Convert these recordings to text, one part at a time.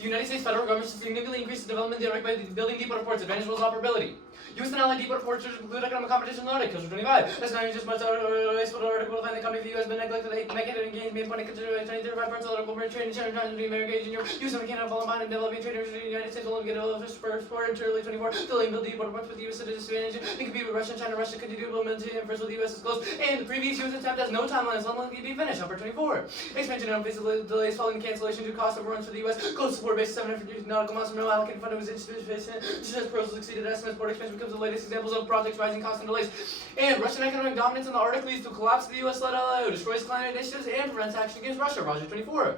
The United States federal government should significantly increase the development of by building deepwater ports, advantage rules operability. U.S. and allied deepwater ports should include economic competition in the Arctic. Coastal 25. That's not just much wasteful article to find the company of the U.S. been neglected to make it and gain main point of consideration 35 parts of the trade and sharing times between America and Europe. U.S. and Canada falling behind in developing trade in the United States will get a little for until early 24. Delaying build deepwater ports with the U.S. at a disadvantage. And compete with Russia and China. Russia continue to build military and first with the U.S. is close. And the previous U.S. attempt has no timeline as unlikely to be finished. Number 24. Expansion and unfaced delays following the cancellation due to cost overruns for the U.S. Close support base 750 nautical miles from no allocated funding was insufficient. Just as proposals exceeded estimates, port expansion becomes the latest examples of projects rising costs and delays. And Russian economic dominance in the Arctic leads to collapse of the U.S.-led LIO, destroys climate initiatives, and prevents action against Russia. Roger 24.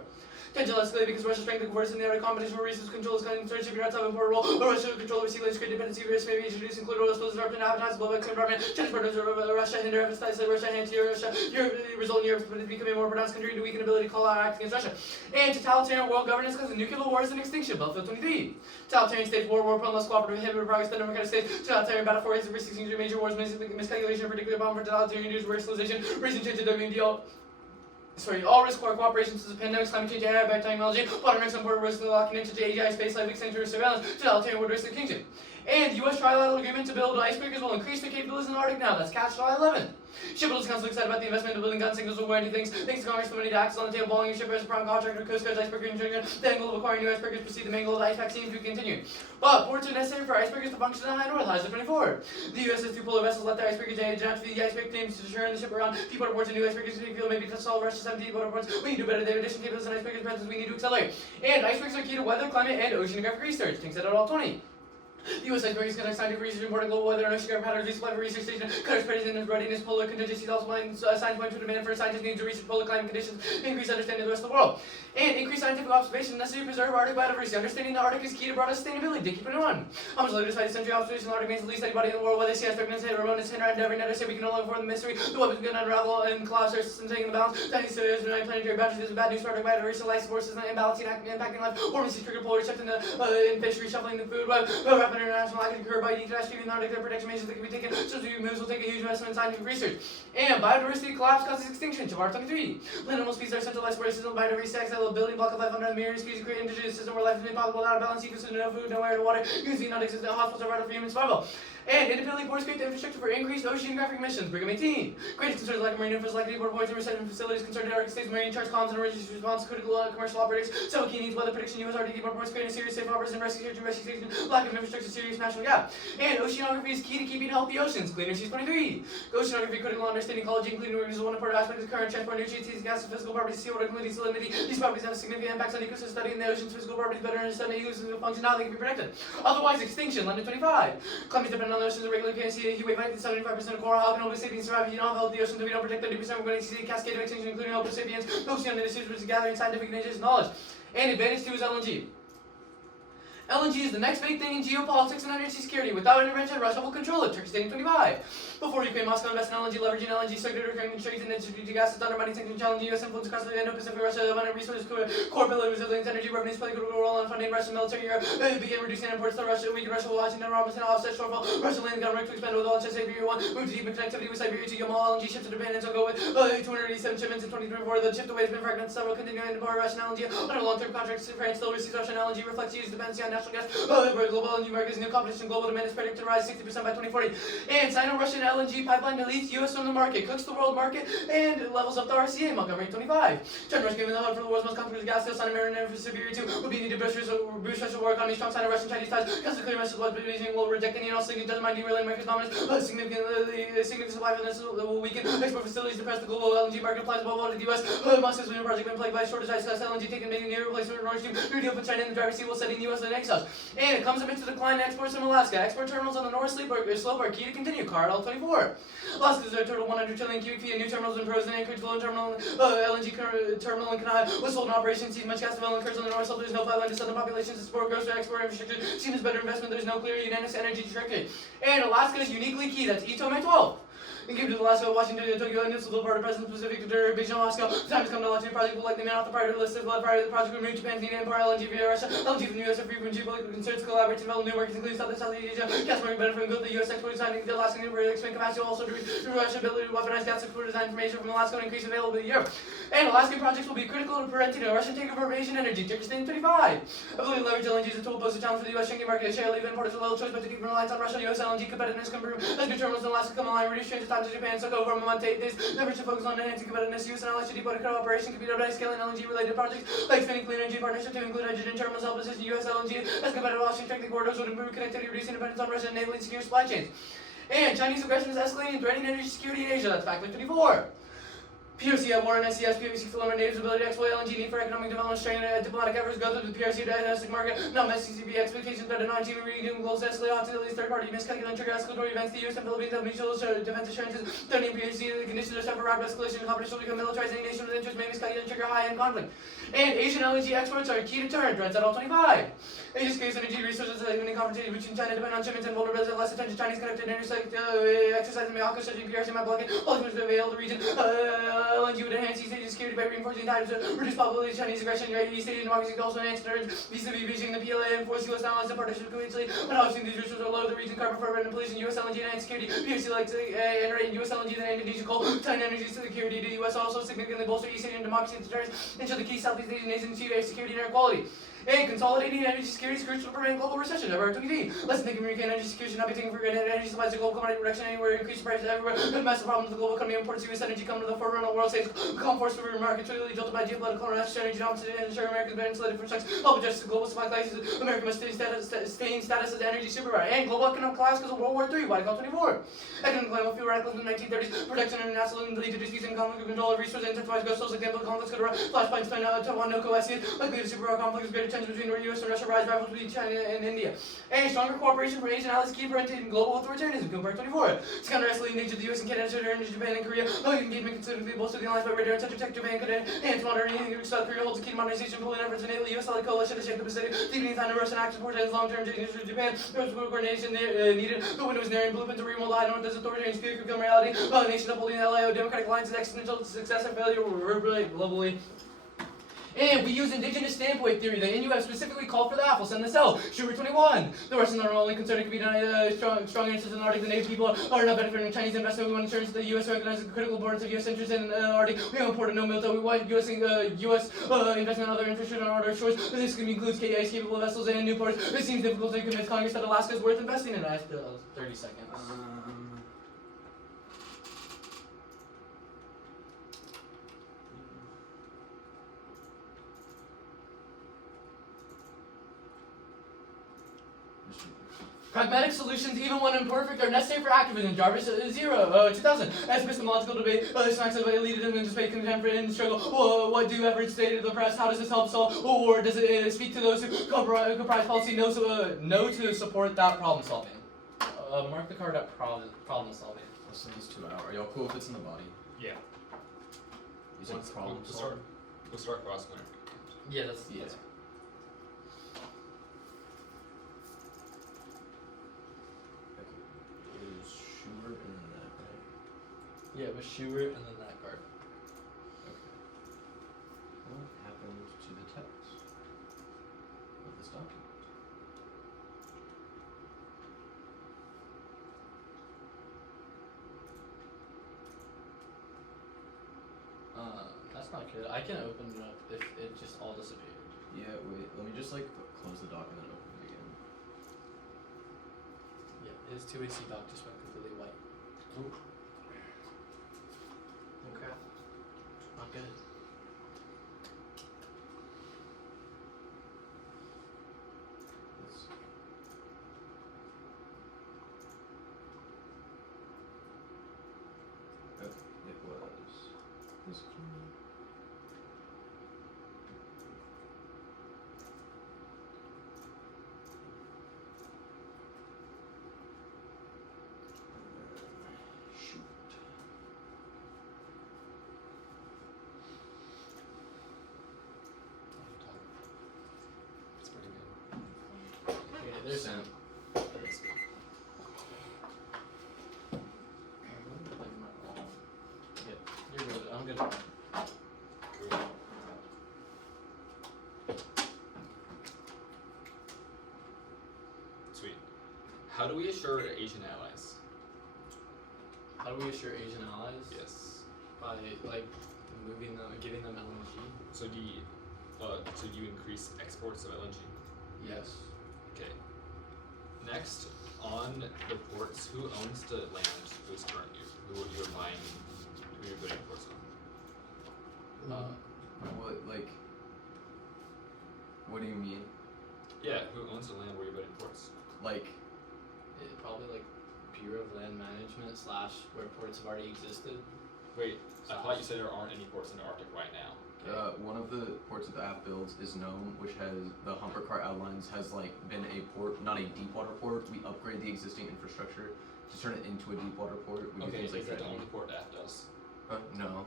Tension escalated because Russia strengthened the course in the Arctic competition for resource control is cutting third shipping routes of important role. But Russia control over sea lanes create dependency risks may be introduced, including oil spills, disruption, habitats, global environment, Chinese partners of Russia, hinder efforts to isolate Russia, anti-Russia, Europe, result in Europe becoming a more pronounced country to weaken ability to call out acts against Russia. And totalitarian world governance causes nuclear wars and extinction. Battlefield 23. Totalitarian states, war prone, less cooperative, inhibit progress than democratic states. Totalitarian battle for risk extinction, major wars, miscalculation, particular bomb for totalitarian use, racialization, raising change to WMD. All risk for cooperation since the pandemic, climate change, AI, biotechnology, bottlenecks on border risk, locking into AGI, space life, extension, surveillance, totalitarian world risk extinction. And U.S. trilateral agreement to build icebreakers will increase their capabilities in the Arctic now. That's catch July 11. Shipbuilders Council excited about the investment in building gun signals or warranty things. Thanks to Congress for money to access on the table, balling your shipper as a prime contractor, Coast Guard's icebreaker insurance. The angle of acquiring new icebreakers proceed. The main goal of the ice pack seems to continue. But ports are necessary for icebreakers to function in the high north. High 24. The U.S. has two polar vessels let their icebreakers down to feed the icebreaker teams to turn the ship around. Deepwater ports and new icebreakers feel maybe to solve Russia's 17 deepwater ports. We need to do better. They have additional capabilities and icebreakers presence. We need to accelerate. And icebreakers are key to weather, climate, and oceanographic research. Things that are all 20. The U.S. icebreakers conduct scientific research reporting global weather and oceanographic patterns, resupply for research station, cutters preparedness, readiness, polar contingencies, also signs point to demand for scientists need to research polar climate conditions, increase understanding of the rest of the world. And increase scientific observation necessary to preserve Arctic biodiversity. Understanding the Arctic is key to broader sustainability. Dicky 21. How much later despite the century observation, the Arctic remains the least studied body in the world, whether CS pregnancy, remoteness, hindrance, and every netter say we can no longer form the mystery. The web is going to unravel and collapse our systems taking the balance. Tiny studios, planetary boundaries, this is bad news for Arctic biodiversity, life forces, and imbalancing, impacting life, warming seas, trigger polar shift in fishery, shuffling the food web, rapid international activity occur by international in the Arctic, their protection measures that can be taken. Such moves will take a huge investment in scientific research. And biodiversity collapse causes extinction. Chavar 23. Plant animal species are centralized for system biodiversity stacks that will building block of life under the myriad species create indigenous system where life is made possible without a balanced ecosystem, no food, no air, no water, using non-existent hospitals are vital for human survival. And independently ports create the infrastructure for increased oceanographic missions. Brigham 18. Greatest concerns like marine infrastructure, like deepwater ports and reception facilities concerned in Arctic states, marine charge columns and emergency response, critical commercial operators. Several key needs, weather prediction, U.S. Arctic deepwater ports creating a serious safe harbors and rescue search and rescue station, lack of infrastructure, serious national gap. And oceanography is key to keeping healthy oceans. Cleaner Seas 23. Oceanography critical understanding ecology, including organisms, one important aspect of current transport, nutrients, gases, physical properties, seawater, including salinity. These properties have significant impacts on ecosystem study in the ocean's physical properties, better understanding ecosystem functionality can be predicted. Otherwise, extinction. London 25. Climates depend on the oceans regularly can see heat wave 75% of coral. How can only sapiens survive if you don't healthy oceans? If you don't protect 30%, we're going to see a cascade of extinction, including all sapiens. Ocean industries, which is gathering scientific and indigenous knowledge. And advantage 2 is LNG. LNG is the next big thing in geopolitics and energy security. Without intervention, Russia will control it. Turkey stating 25. Before Ukraine, Moscow invests in LNG, leveraging LNG circular trades and strategic assets, undermining sanctions, challenging U.S. influence across the Indo-Pacific. Russia, abundant resources, core pillar, resilience, energy revenues play a critical role in funding Russian military. Europe begin reducing imports to Russia. Weaken Russia, Washington, Robinson, offset shortfall. Russian land government to expand with all Chess Siberia 1. Move to deepen connectivity with Siberia 2. Yamal LNG shift to dependence. I'll go with 287 shipments in 2024. The shift away has been fragmented. Several continuing to import Russian LNG under long-term contracts. France still receives Russian LNG, reflects use dependency on natural gas. Global LNG market is new competition. Global demand is predicted to rise 60% by 2040. And Sino-Russian LNG pipeline deletes U.S. from the market, cooks the world market, and levels up the RCA. Montgomery 25. China Russia given the hub for the world's most comfortable gas field. Sino-Marin for Siberia 2 would be needed to boost Russian war economy. Strong Sino-Russian Chinese ties. Because the clear message was Beijing will reject any and all signals. Doesn't mind derailing America's dominance. Significant supply for this will weaken. Export facilities depress the global LNG market. Applies above all to the U.S. Moscow's winter project been plagued by shortage. LNG taking many near replacement of Nord Stream. New deal for China in the driver's seat will setting the U.S. and exiles. And it comes amidst the decline in exports from Alaska. Export terminals on the North Slope are key to continue. Carl 24. Alaska's a total 100 trillion cubic feet of new terminals in Frozen Anchorage, Glowing Terminal, LNG terminal in Kenai was sold in operation. Sees much gas development occurs on the North Slope. There's no pipeline to southern populations to support growth or export infrastructure. Seen as better investment. There's no clear unanimous energy trajectory. And Alaska is uniquely key. That's ETOMA 12. In Cape Alaska, Washington, Tokyo, and Nipsel, part of President Pacific Derivation Alaska. The time has come to launch a new project will likely man off the priority list of prior to the project will remove Japan's need empire, LNG via Russia, LNG from the US, and free from geopolitical concerns, collaborate to develop new markets, including Southeast Asia, gas market benefit from good, the US export designing the Alaska nuclear expand capacity, also to Russia's ability to weaponize gas export design information from Alaska and increase availability of Europe. And Alaskan projects will be critical to preventing a Russian takeover of Asian energy. Ticker State 35. Ability to leverage LNG as a tool poses a challenge for the US shrinking market. Shale leave importers with little choice but to keep reliance on Russia. US LNG competitiveness can improve as new terminals in Alaska come online, reduce transit time to Japan, so go from a month to 8 days. Leverage to focus on enhancing competitiveness. US and Alaska deep water cooperation can be done by scaling LNG related projects like expanding clean energy partnership to include hydrogen terminals, help position US LNG as competitive option, strengthening corridors would improve connectivity, reduce dependence on Russia, enabling secure supply chains. And Chinese aggression is escalating, threatening energy security in Asia. That's fact number 24. PRC at war and SCS, POC to limit natives' ability to exploit LNG need for economic development, strain diplomatic efforts go through the PRC diagnostic market, not SCCP expectations that are not achieving reading goals, escalate hostilities, third-party miscalculating trigger escalatory events, the US and Philippines have mutual defense assurances, threatening PRC, the conditions are set for rapid escalation and competition will become militarized, any nation with interest may miscalculate and trigger high-end conflict. And Asian LNG exports are a key deterrent, threats at all 25. Asia's scarce energy resources are limiting confrontation between China depend on shipments and vulnerabilities of less attention. Chinese connected intersect exercising Miyako, such as PRC might block it, ultimately prevail the region. LNG would enhance East Asian security by reinforcing ties to reduce probability of Chinese aggression. East Asian democracy could also enhance deterrence vis-a-vis Beijing, the PLA, and force US allies and partnership with Italy. When hosting these resources are low, the region carbon footprint and pollution, US LNG enhanced security. PRC likes entering US LNG than Indonesia coal. China energy security to US also significantly bolster East Asian democracy and deterrence into the key Southeast Asian nations achieve security and air quality. And consolidating energy security is crucial to prevent global recession. Ever 20 Let's think American energy security should not be taken for granted. Energy supplies to global commodity production anywhere, increasing prices everywhere. The massive problems with the global economy imports US energy come to the forefront of the world stage. Calm force for market totally jolted by geopolitical unrest, energy dominance, and ensure Americans better insulated from shocks. Help address the global supply crisis. America must stay in status as an energy superpower. And global economic collapse because of World War III. Why call 24? Economic climate fuel radicals in the 1930s. Protection and national lead to disputes and conflict control of resources and intensifies social example conflicts could arise. Flashpoints Taiwan, Noco, SCS. Likely the superpower conflict is greater tension between the US and Russia rise rivals between China and India. And stronger cooperation from Asian allies key preventing global authoritarianism. Compare 24. To counter escalating nature, the US and Canada should urge Japan and Korea. Engagement considerably bolster the alliance by radar and tech Japan could enhance modern South Korea holds a key to modernization, pulling efforts to enable the US allied coalition to shape the Pacific, deepening time to Russian action portends long-term changes for Japan. There was coordination needed. The window is narrow and blueprint to remold high north as authoritarian fear could become reality. The nation upholding the LIO democratic alliance is exponential success and failure will reverberate globally. And we use indigenous standpoint theory. The NUF specifically called for the Aff LFS WF. Schubert 21. The Russians are only concerned it could be denied strong interests in the Arctic. The native people are not benefiting from Chinese investment. We want insurance that the U.S. recognizes the critical importance of U.S. interests in the Arctic. We don't import no military. We want U.S. investment in other infrastructure on our shores. This includes KI's capable vessels and new ports. It seems difficult to convince Congress that Alaska is worth investing in. I have 30 seconds. Pragmatic solutions, even when imperfect, are necessary for activism. Jarvis 2000. As epistemological debate, science of elitism and debate contempt and struggle. What do efforts say to the press? How does this help solve? Or does it speak to those who comprise policy? No to support that problem solving. Mark the card at problem solving. I'll send these 2 out. Are y'all cool if it's in the body? Yeah. You said problem solving? We'll start cross-connect. Yeah, that's yeah. Schubert and then that, right? Yeah, it was Schubert and then that card. Okay. What happened to the text of this document? That's not good. I can open it up if it just all disappeared. Yeah, wait, let me just like close the doc and then open it again. Yeah, his 2AC doc just went completely white. Ooh. Okay. Not good. Let's see. Oh, it was this one. It's pretty good. Okay, there's Sent. some. Good. Cool. Sweet. How do we assure Asian allies? How do we assure Asian allies? Yes. By like moving them, giving them LNG. So do you increase exports of LNG? Yes. Okay. Next, on the ports, who owns the land who's currently who you're buying, who you're putting ports on? What, like, what do you mean? Yeah, who owns the land where you're putting ports? Like, Probably like Bureau of Land Management / where ports have already existed. Wait, I thought you said there aren't any ports in the Arctic right now. one of the ports that the app builds is Nome, which has the Humper Car Outlines has like been a port, not a deep water port. We upgrade the existing infrastructure to turn it into a deep water port. We do Okay, things like is that the dredging. only port Aff does? No.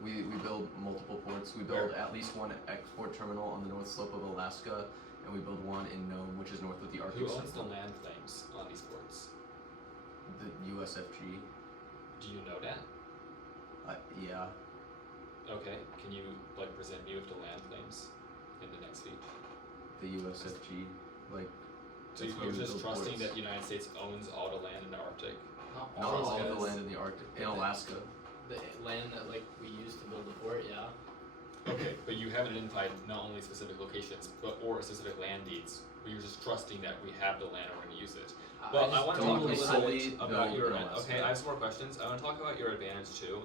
We build multiple ports. We build at least one export terminal on the north slope of Alaska, and we build one in Nome, which is north of the Arctic Who owns the Circle. land claims on these ports? The USFG. Do you know that? Yeah. Okay, can you like present me with the land claims in the next speech? The USFG. Like, So that's how you're we just build trusting ports. that the United States owns all the land in the Arctic? Not Not all of the guys. land in the Arctic. In Alaska. The land that like we use to build the port, yeah. Okay, but you haven't identified not only specific locations, but or specific land deeds. But you're just trusting that we have the land and we're going to use it. Well, I want to talk a we little solely bit about build your. in Alaska. Okay, I have some more questions. I want to talk about your advantage too.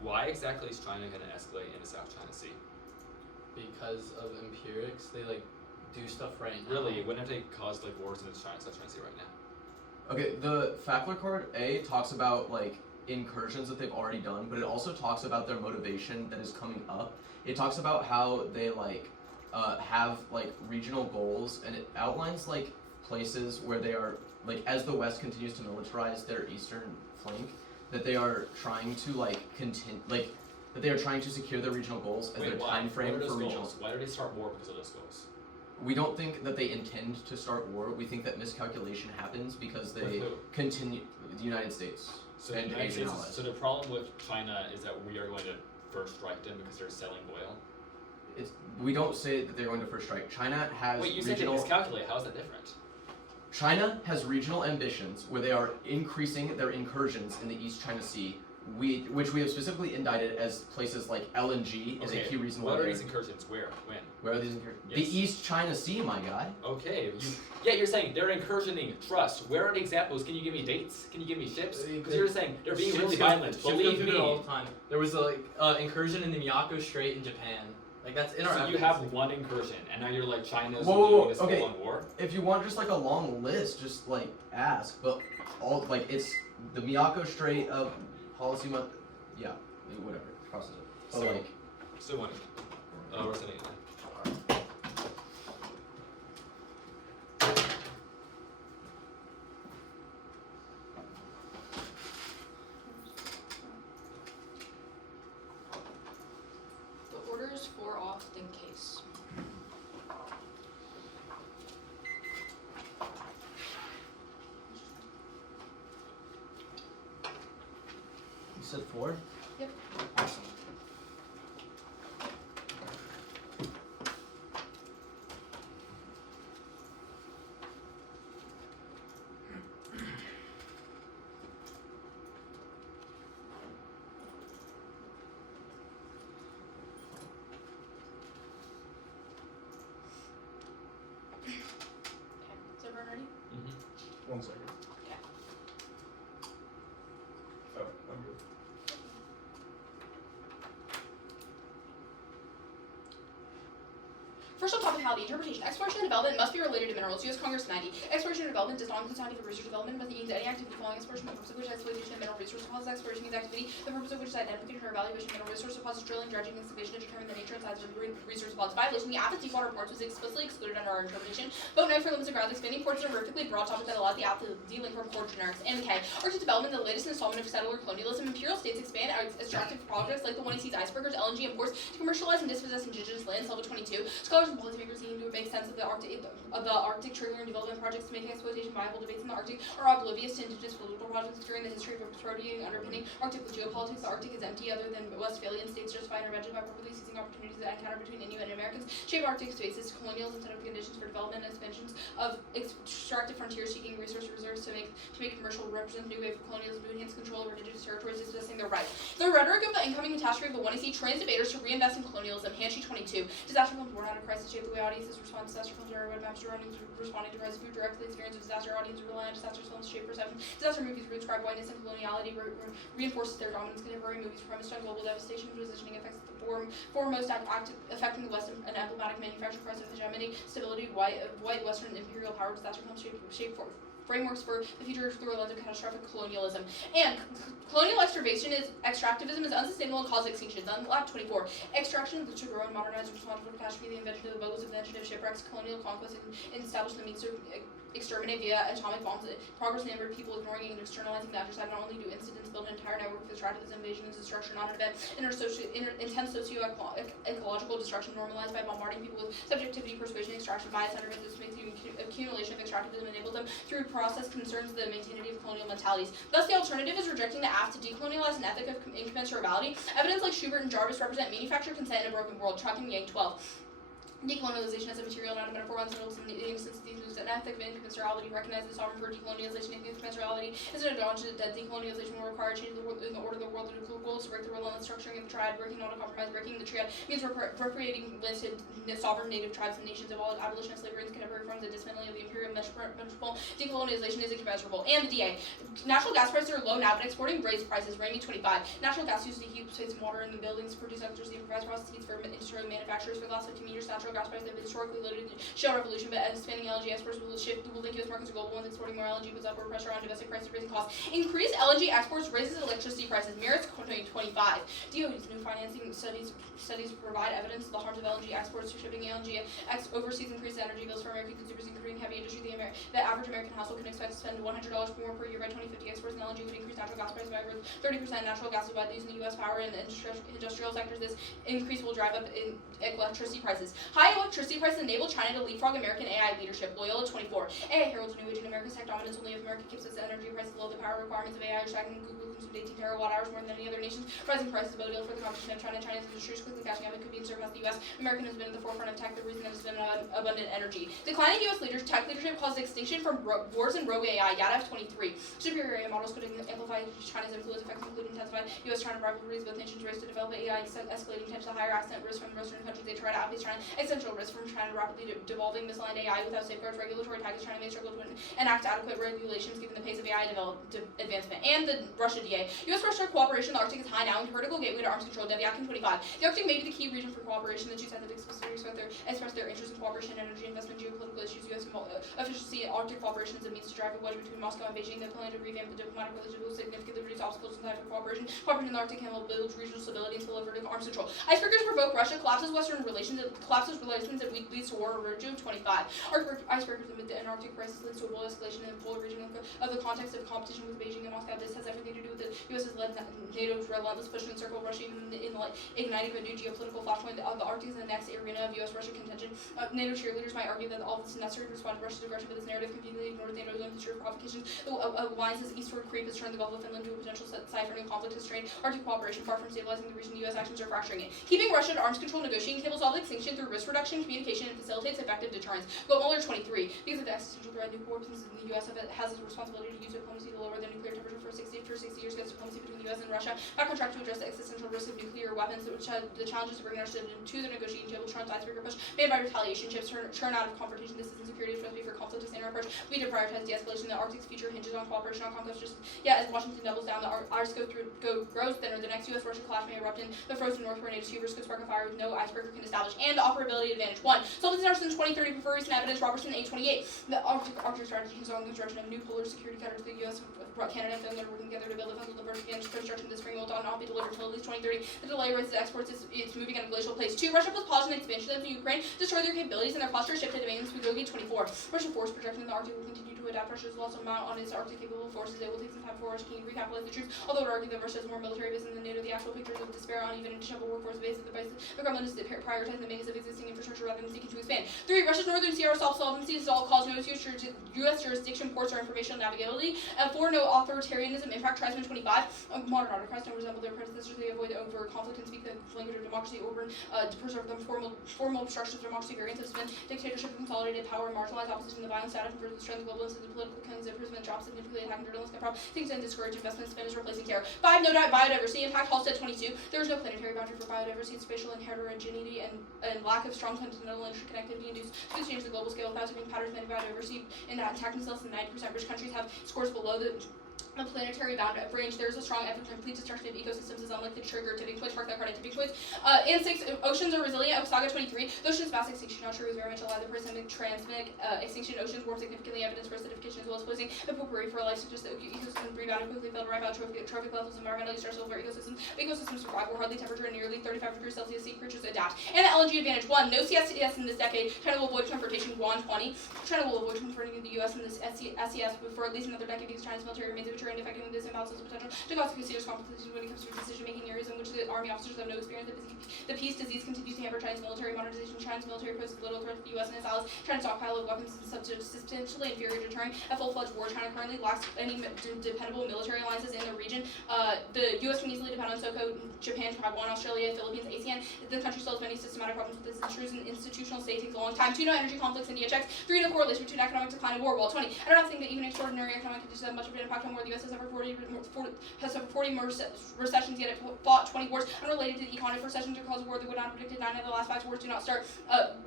Why exactly is China going to escalate in the South China Sea? Because of empirics, they like do stuff right now. Really, wouldn't they cause like wars in the South China Sea right now? Okay, the Fackler card talks about like incursions that they've already done, but it also talks about their motivation that is coming up. It talks about how they like have like regional goals, and it outlines like places where they are like as the West continues to militarize their eastern flank, that they are trying to like that they are trying to secure their regional goals and Wait, their why? time frame What are for those regional. goals? Why do they start war because of those goals? We don't think that they intend to start war. We think that miscalculation happens because With they who? continue the United States So the and United Asian States allies. so the problem with China is that we are going to first strike them because they're selling oil. We don't say that they're going to first strike. China has Wait, you said they regional. miscalculate. How is that different? China has regional ambitions where they are increasing their incursions in the East China Sea. Which we have specifically indicted as places like LNG is a key reason why. What are they're- these incursions? Where? When? Where are these incursions? Yes. The East China Sea, my guy. Okay. You're saying they're incursioning. Trust. Where are the examples? Can you give me dates? Can you give me ships? Because you're saying they're being really violent. Ships go Believe through there all me. the time. There was a incursion in the Miyako Strait in Japan. Like that's in our. So you evidence. have one incursion, and now you're like China's Whoa, doing this okay. full-on war. If you want just like a long list, just like ask. But all like it's the Miyako Strait of policy month. Yeah, whatever. Process it. So, like. So one. We're sending it then. The orders for off in case. You said 4? Yep. Awesome. Okay. Is everyone ready? Mm-hmm. 1 second. Okay. Oh, I'm good. First on topicality, interpretation. Exploration and development must be related to minerals. U.S. Congress 90. Exploration and development does not include scientific research and development, but it means any activity following exploration, the purpose of which is exploitation of mineral resource deposits. Exploration means activity, the purpose of which is identification or evaluation of mineral resource deposits, drilling, dredging, excavation to determine the nature and size of the resource deposits. Violation. The Aff deepwater ports was explicitly excluded under our interpretation. Vote 9 for limits of grounds. Expanding ports is a horrifically broad topic that allows the Aff to delink from port generics. And K. Arctic development, the latest installment of settler colonialism. Imperial states expand extractive projects like the one he sees icebergers, LNG imports to commercialize and dispossess indigenous lands. Level 22. Scholars and policymakers seem to make sense of the Arctic triggering development projects to make exploitation viable. Debates in the Arctic are oblivious to indigenous political projects during the history of proteating underpinning Arctic geopolitics. The Arctic is empty, other than Westphalian states justify intervention by properly seizing opportunities that encounter between Inuit and Americans. Shape Arctic spaces to colonials instead of conditions for development and expansions of extractive frontiers seeking resource reserves to make commercial represent new wave of colonialism to enhance control over indigenous territories, dispossessing their rights. The rhetoric of the incoming catastrophe of the 1AC trains debaters to reinvest in colonialism. Hanshi 22. Disaster films born out of crisis shape the way audiences respond. Disaster films are web maps responding to crisis who directly experience of disaster. Audiences rely on disaster films to shape perception. Disaster movies describe whiteness and coloniality, reinforces their dominance. Contemporary movies premised on global devastation, positioning effects at the foremost affecting the West, an emblematic manufactured crisis of hegemony, stability, white Western imperial power. Disaster films shape frameworks for the future through a lens of catastrophic colonialism. And colonial extraction extractivism is unsustainable and causes extinction. Lab 24. Extraction to grow and modernize in response to catastrophe, the invention of the boats, invention of shipwrecks, colonial conquest, and establish the means to exterminate via atomic bombs. Progress in the number of people ignoring and externalizing the afterside. Not only do incidents build an entire network of extractivism, invasion is destruction, not an event. Intense socio-ecological destruction normalized by bombarding people with subjectivity, persuasion, extraction, bias, undermissive accumulation of extractivism enables them through process concerns the maintainability of colonial mentalities. Thus, the alternative is rejecting the Aff to decolonialize an ethic of incommensurability. Evidence like Schubert and Jarvis represent manufactured consent in a broken world. Tracking Yang 12. Decolonialization as a material, not a metaphor, unsettles in the innocence of these an ethic of incommensurability, recognizes the sovereign for decolonialization and incommensurability is an acknowledgement that decolonialization will require a change in the order of the world to goals to break the relentless structuring of the triad, breaking not a compromise, breaking the triad means appropriating listed sovereign native tribes and nations of all abolition of slavery and contemporary forms and dismantling of the imperial metropole. Decolonialization is incommensurable. And the DA. Natural gas prices are low now, but exporting raised prices. Raimi 25. Natural gas used to heat space and water in the buildings, produce electricity, improvised process heats for industrial manufacturers. For the last 15 years, natural gas prices have been historically loaded in shale revolution, but as expanding LNG exports will link U.S. markets to global ones. Exporting more LNG puts upward pressure on domestic prices, raising costs. Increased LNG exports raises electricity prices. Merits 25. DOE's new financing studies provide evidence of the harms of LNG exports to shipping LNG overseas increases energy bills for American consumers, including heavy industry. The average American household can expect to spend $100 more per year by 2050. Exports in LNG would increase natural gas prices by over 30%. Natural gas is widely used in the U.S. power and industrial sectors. This increase will drive up in electricity prices. High electricity prices enable China to leapfrog American AI leadership. Loyola 24. AI heralds a new age in America's tech dominance. Only if America keeps its energy prices low, the power requirements of AI are stacking. Google consumed 18 terawatt hours more than any other nation. Rising prices bode ill for the competition of China. China's industry is quickly catching up and could be surpassed the U.S. America has been at the forefront of tech. The reason has been abundant energy. Declining U.S. tech leadership caused extinction from wars and rogue AI. Yada 23. Superior AI models could amplify China's influence, effects including intensify U.S.-China rivalries. Both nations race to develop AI, escalating tension to higher accent risk from Western countries. They try to outpace China. Essential risk from China rapidly devolving misaligned AI without safeguards. Regulatory tactics. China may struggle to enact adequate regulations given the pace of AI advancement. And the Russia DA. U.S.-Russia cooperation in the Arctic is high now, and vertical gateway to arms control. Deviakin 25. The Arctic may be the key region for cooperation. The two sides have explicitly expressed their interest in cooperation in energy investment, geopolitical issues. U.S. efficiency in Arctic cooperation is a means to drive a wedge between Moscow and Beijing. They plan to revamp the diplomatic relationship will significantly reduce obstacles in type of cooperation. Cooperation in the Arctic can help build regional stability and full vertical arms control. Icebreakers provoke Russia, collapses Western relations, that leads to war. Rojo 25. Icebreakers amid the Antarctic crisis leads to a bold escalation in the polar region of the context of competition with Beijing and Moscow. This has everything to do with the U.S. has led NATO's relentless push to encircle Russia in igniting a new geopolitical flashpoint. The Arctic is the next arena of U.S.-Russia contention. NATO cheerleaders might argue that all this is necessary to respond to Russia's aggression, but this narrative conveniently ignores NATO's own history of provocations. The alliance's eastward creep has turned the Gulf of Finland to a potential site for new conflict, has strained Arctic cooperation. Far from stabilizing the region, U.S. actions are fracturing it. Keeping Russia at arms control negotiating tables solves extinction through risk reduction, communication, and facilitates effective deterrence. Mueller 23. Because of the existential threat, nuclear weapons in the U.S. has a responsibility to use diplomacy to lower the nuclear temperature for 60 years against diplomacy between the U.S. and Russia. Back on track to address the existential risk of nuclear weapons, which the challenges to bringing Russia to the negotiating table. Trump's icebreaker push made by retaliation chips turn out of confrontation. This isn't security, it's supposed to be for conflict. A standard approach. We need to prioritize de-escalation. The Arctic's future hinges on cooperation, on conquest. As Washington doubles down, the ice grows thinner. The next U.S.-Russia clash may erupt in the frozen north where native hubris could spark a fire with no icebreaker can establish. And the operability advantage. 1. Solvency since 2030 prefer recent evidence. Robertson 828. 1998. The Arctic strategy is on the construction of new polar security cutters. The U.S. brought Canada and Finland working together to build a vessel. The first began construction this spring will not be delivered until at least 2030. The delay raises exports. It's moving at a glacial pace. 2. Russia plus pause in expansion of Ukraine, destroy their capabilities, and their posture shifted to maintenance with Gogi 24. Russian force projection in the Arctic will continue to adapt. Russia's loss of amount on its Arctic capable forces. It will take some time before Russia can recapitalize the troops. Although it argued that Russia has more military base than NATO, the actual pictures of despair, uneven, and disheveled workforce base at the base. The Kremlin is prioritizing the maintenance of existing infrastructure rather than seeking to expand. 3. Russia's northern sea self-solvency is all cause no U.S. jurisdiction, ports, or informational navigability. 4. No authoritarianism. In fact, tribesmen 25. Modern autocrats don't resemble their predecessors. They avoid over conflict and speak the language of democracy. Orban to preserve them formal obstructions of democracy. Variants have been dictatorship, consolidated power, marginalized opposition, the violent status, and the strength of global institutions, political killings, imprisonment, jobs, significantly attacking journalists, things and discourage investment spend is replacing care. 5. No biodiversity. In fact, Halstead 22. There is no planetary boundary for biodiversity, and spatial and heterogeneity, and lack of strong continental interconnectivity induced to change the global scale without tipping patterns of biodiversity in attacking less than 90%. Rich countries have scores below the planetary boundary range. There is a strong effort to complete destruction of ecosystems is unlike the trigger tipping points, mark that card at tipping points. And 6. Oceans are resilient. Saga 23. The ocean's mass extinction not true is very much alive. The parasitic transmic extinction oceans warm significantly evidence for acidification as well as poisoning and potpourri for life such as the ecosystem rebounded quickly failed to ripe out trophic levels environmentally stressful for ecosystems. But ecosystems survive where hardly temperature and nearly 35 degrees Celsius sea creatures adapt. And the LNG advantage. 1. No CSTS in this decade. China will avoid confrontation. Guan 20. China will avoid confronting the U.S. in this SES for at least another decade because China's military remains immature and affecting this imbalance has potential to cause serious competition when it comes to decision-making areas in which the army officers have no experience. The peace disease continues to hamper China's military modernization. China's military poses little threat to the U.S. and its allies. China's stockpile of weapons is substantially inferior to deterring a full-fledged war. China currently lacks any dependable military alliances in the region. The U.S. can easily depend on SOCO, Japan, Taiwan, Australia, Philippines, ASEAN. The country still has many systematic problems with its intrusion. Institutional state takes a long time. 2. No energy conflicts in DHX. 3. No correlation between economic decline and war. Wall 20. I do not think that even extraordinary economic conditions have much of an impact on war. The U.S. has suffered 40 more recessions, yet it fought 20 wars unrelated to the economic recession to cause a war that would not have predicted. 9 of the last 5 wars do not start.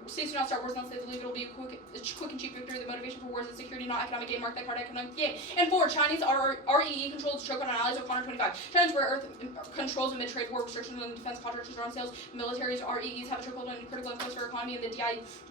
States do not start wars unless they believe it will be a quick and cheap victory. The motivation for wars is security, not economic gain. Mark that card, economic gain. And 4. Chinese REE controls choke on allies. O'Connor 25. China's rare earth controls amid trade war restrictions on defense contractors on sales. Militaries REEs have a chokehold on critical influence for economy, and the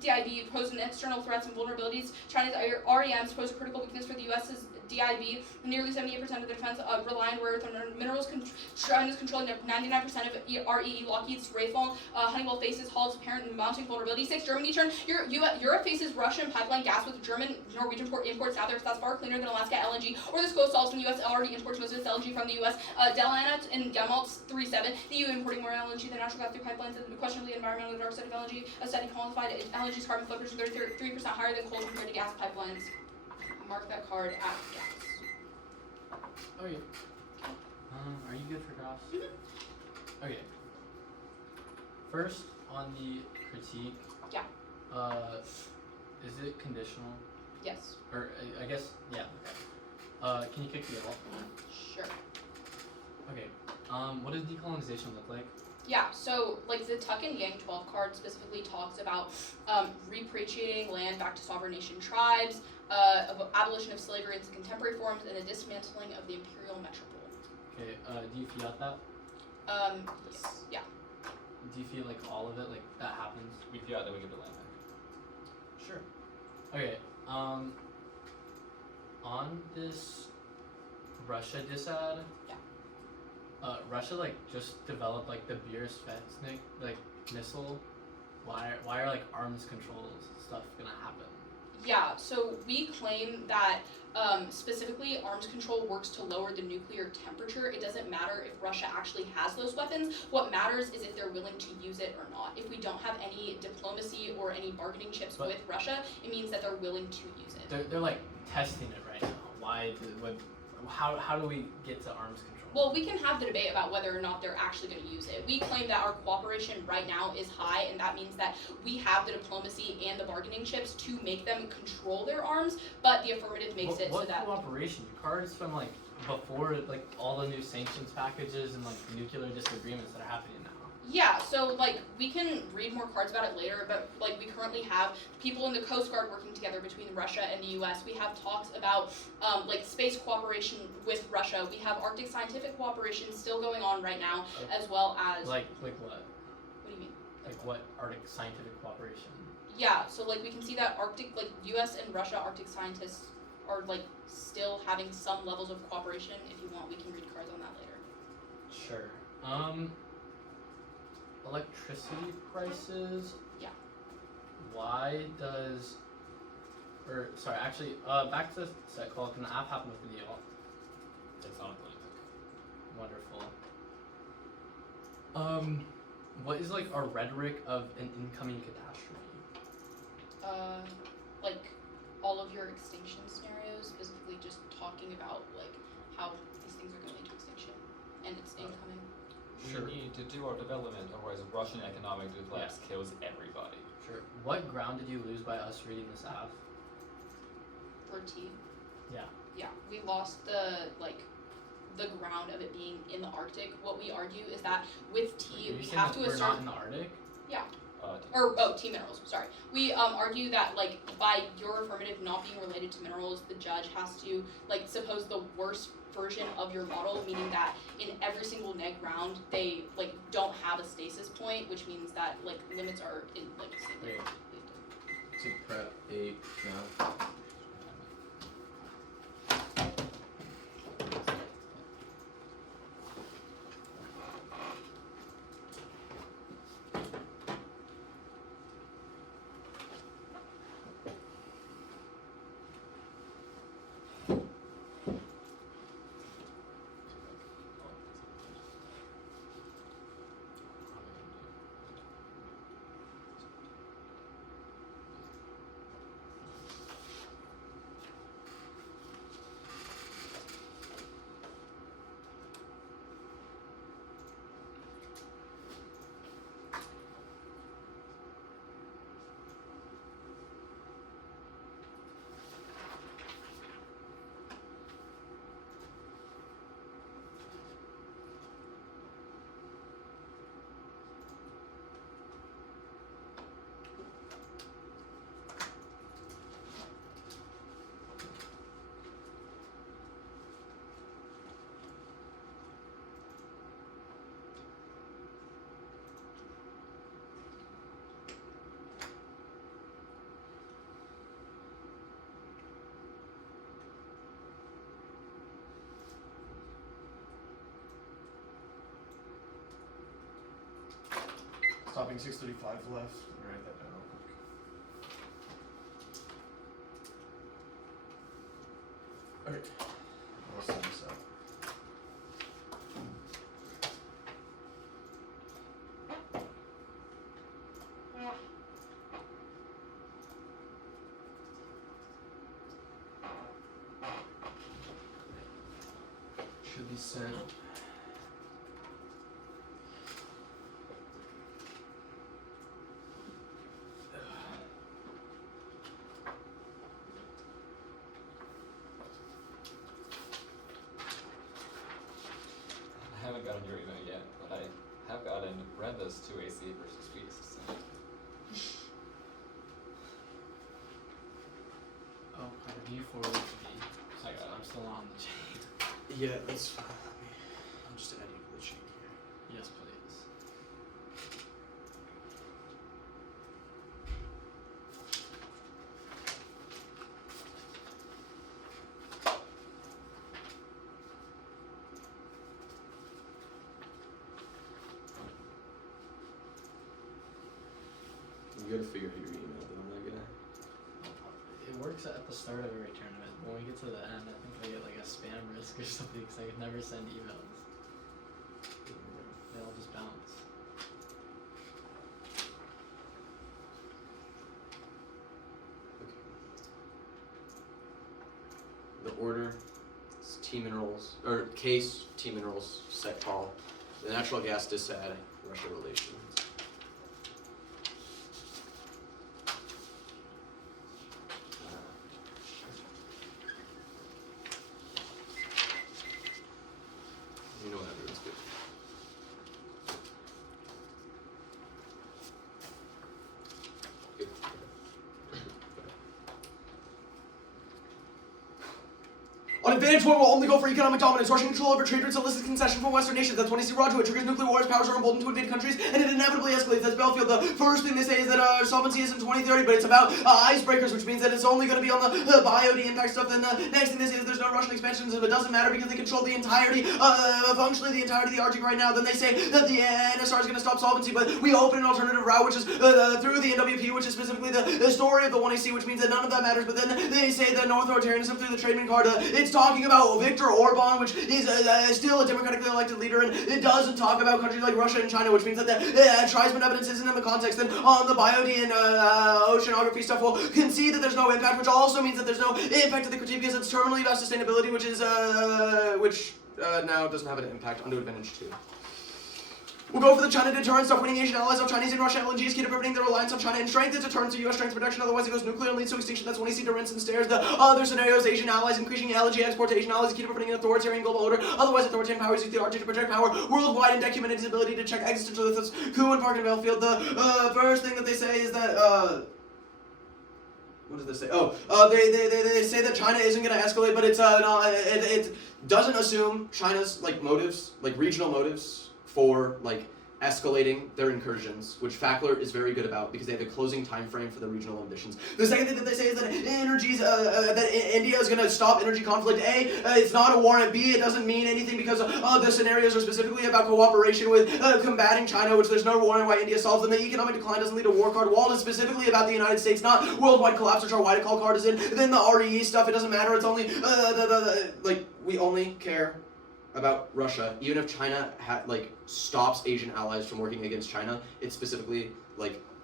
DIB pose an external threats and vulnerabilities. China's REMs pose a critical weakness for the U.S.'s DIB. Nearly 78% of the defense rely on rare earth and minerals. China's controlling 99% of REE. Lockheed's Raytheon, Honeywell faces Hall's apparent and mounting vulnerability. 6. Germany turn. Europe faces Russian pipeline gas with German Norwegian imports now. That's far cleaner than Alaska LNG. Or this goes solves from the U.S. already imports most of its LNG from the U.S. Delanat and Gemalt's 3.7. The EU importing more LNG than natural gas through pipelines and questionably environmentally dark side of LNG. A study quantified LNG's carbon footprint is 33% higher than coal compared to gas pipelines. Mark that card at gas. Oh yeah. Are you good for graphs? Mm-hmm. Okay. First, on the critique. Yeah. Is it conditional? Yes. Or I guess yeah. Okay. Can you kick me off? Sure. Okay. What does decolonization look like? Yeah, so like the Tuck and Yang 12 card specifically talks about repatriating land back to sovereign nation tribes, abolition of slavery in its contemporary forms, and the dismantling of the imperial metropole. Okay, do you feel that? Yes. Yeah. Do you feel like all of it, like that happens? We feel that we give the land back. Sure. Okay, on this Russia disad, Yeah. Russia like just developed like the Beer Spetsnik like missile. Why are like arms control stuff gonna happen? Yeah, so we claim that specifically arms control works to lower the nuclear temperature. It doesn't matter if Russia actually has those weapons. What matters is if they're willing to use it or not. If we don't have any diplomacy or any bargaining chips with Russia, it means that they're willing to use it. They're like testing it right now. How do we get to arms control? Well, we can have the debate about whether or not they're actually going to use it. We claim that our cooperation right now is high, and that means that we have the diplomacy and the bargaining chips to make them control their arms, but the affirmative makes it so that... What cooperation? Your card is from like before like all the new sanctions packages and like nuclear disagreements that are happening now. Yeah, so like we can read more cards about it later, but like we currently have people in the Coast Guard working together between Russia and the U.S. We have talks about like space cooperation with Russia. We have Arctic scientific cooperation still going on right now, as well as like what? What do you mean? Like what Arctic scientific cooperation? Yeah, so like we can see that Arctic, like U.S. and Russia Arctic scientists are like still having some levels of cooperation. If you want, we can read cards on that later. Sure. Electricity prices. Yeah. Why does, or sorry, actually, back to the set call. Can the app happen with the deal? It's not a Olympic. Wonderful. What is like our rhetoric of an incoming catastrophe? Like all of your extinction scenarios, specifically just talking about like how these things are going to lead to extinction, and it's incoming. Sure. We need to do our development, otherwise Russian economic collapse kills everybody. Sure. What ground did you lose by us reading this app? For T. Yeah. Yeah, we lost the ground of it being in the Arctic. What we argue is that with T, Are you we saying have that to we're assert. not in the Arctic? Yeah. T- T minerals. Sorry. We argue that like by your affirmative not being related to minerals, the judge has to like suppose the worst version of your model, meaning that in every single neg round they like don't have a stasis point, which means that like limits are in like Wait. To prep a now. Stopping 6:35 left. Let me write that down real quick. Alright. I'll send this out. Should be sent. I haven't gotten your email yet, but I have gotten Reva's 2AC versus Beasts. Oh, can you forward it to me? I got it. I'm still on the chain. Yeah, that's fine. I'm just adding to the chain here. Yes, please. You gotta figure out your email though, my guy. It works at the start of every tournament. When we get to the end, I think I get like a spam risk or something because I could never send emails. They all just bounce. The order is T minerals or case T minerals set call. The natural gas dissad Russia relations. You know what everyone's good. Good. An advantage war will only go for economic dominance. Russian control over trade routes elicits concession from Western nations. That's when they see Roger, it triggers nuclear wars, powers are emboldened to invade countries, and it inevitably escalates. That's Belfield. The first thing they say is that solvency is in 2030, but it's about icebreakers, which means that it's only going to be on the biody impact stuff. Then the next thing they say is there's no Russian expansions, but it doesn't matter because they control the entirety, functionally the entirety of the Arctic right now. Then they say that the NSR is going to stop solvency, but we open an alternative route, which is through the NWP, which is specifically the story of the 1AC, which means that none of that matters. But then they say that no authoritarianism through the Trademan card. It's talking about Viktor Orban, which is still a democratically elected leader, and it doesn't talk about countries like Russia and China, which means that the Treisman evidence isn't in the context. Then on the biody and oceanography stuff, we'll concede that there's no impact, which also means that there's no impact to the critique because it's terminally about sustainability, which is now doesn't have an impact. Undo advantage 2. We'll go for the China deterrence. Stop winning Asian allies of Chinese and Russian LNG is key to preventing their reliance on China and strength is deterrence to U.S. strength protection. Otherwise, it goes nuclear and leads to extinction. That's when we see deterrence and stairs. The other scenarios, Asian allies increasing LNG export to Asian allies is key to preventing an authoritarian global order. Otherwise, authoritarian powers use the Arctic to project power worldwide and document its ability to check existential threats. Coup and Park and Belfield. The first thing that they say is that what does this say? Oh, they say that China isn't going to escalate, but it's it doesn't assume China's like motives, like regional motives for like escalating their incursions, which Fackler is very good about because they have a closing time frame for the regional ambitions. The second thing that they say is that that India is going to stop energy conflict. It's not a war, and B, it doesn't mean anything because the scenarios are specifically about cooperation with combating China, which there's no war in why India solves, and the economic decline doesn't lead to war card. Wall is specifically about the United States, not worldwide collapse, which our white call card is in. Then the REE stuff, it doesn't matter. It's only we only care about Russia. Even if China stops Asian allies from working against China, it's specifically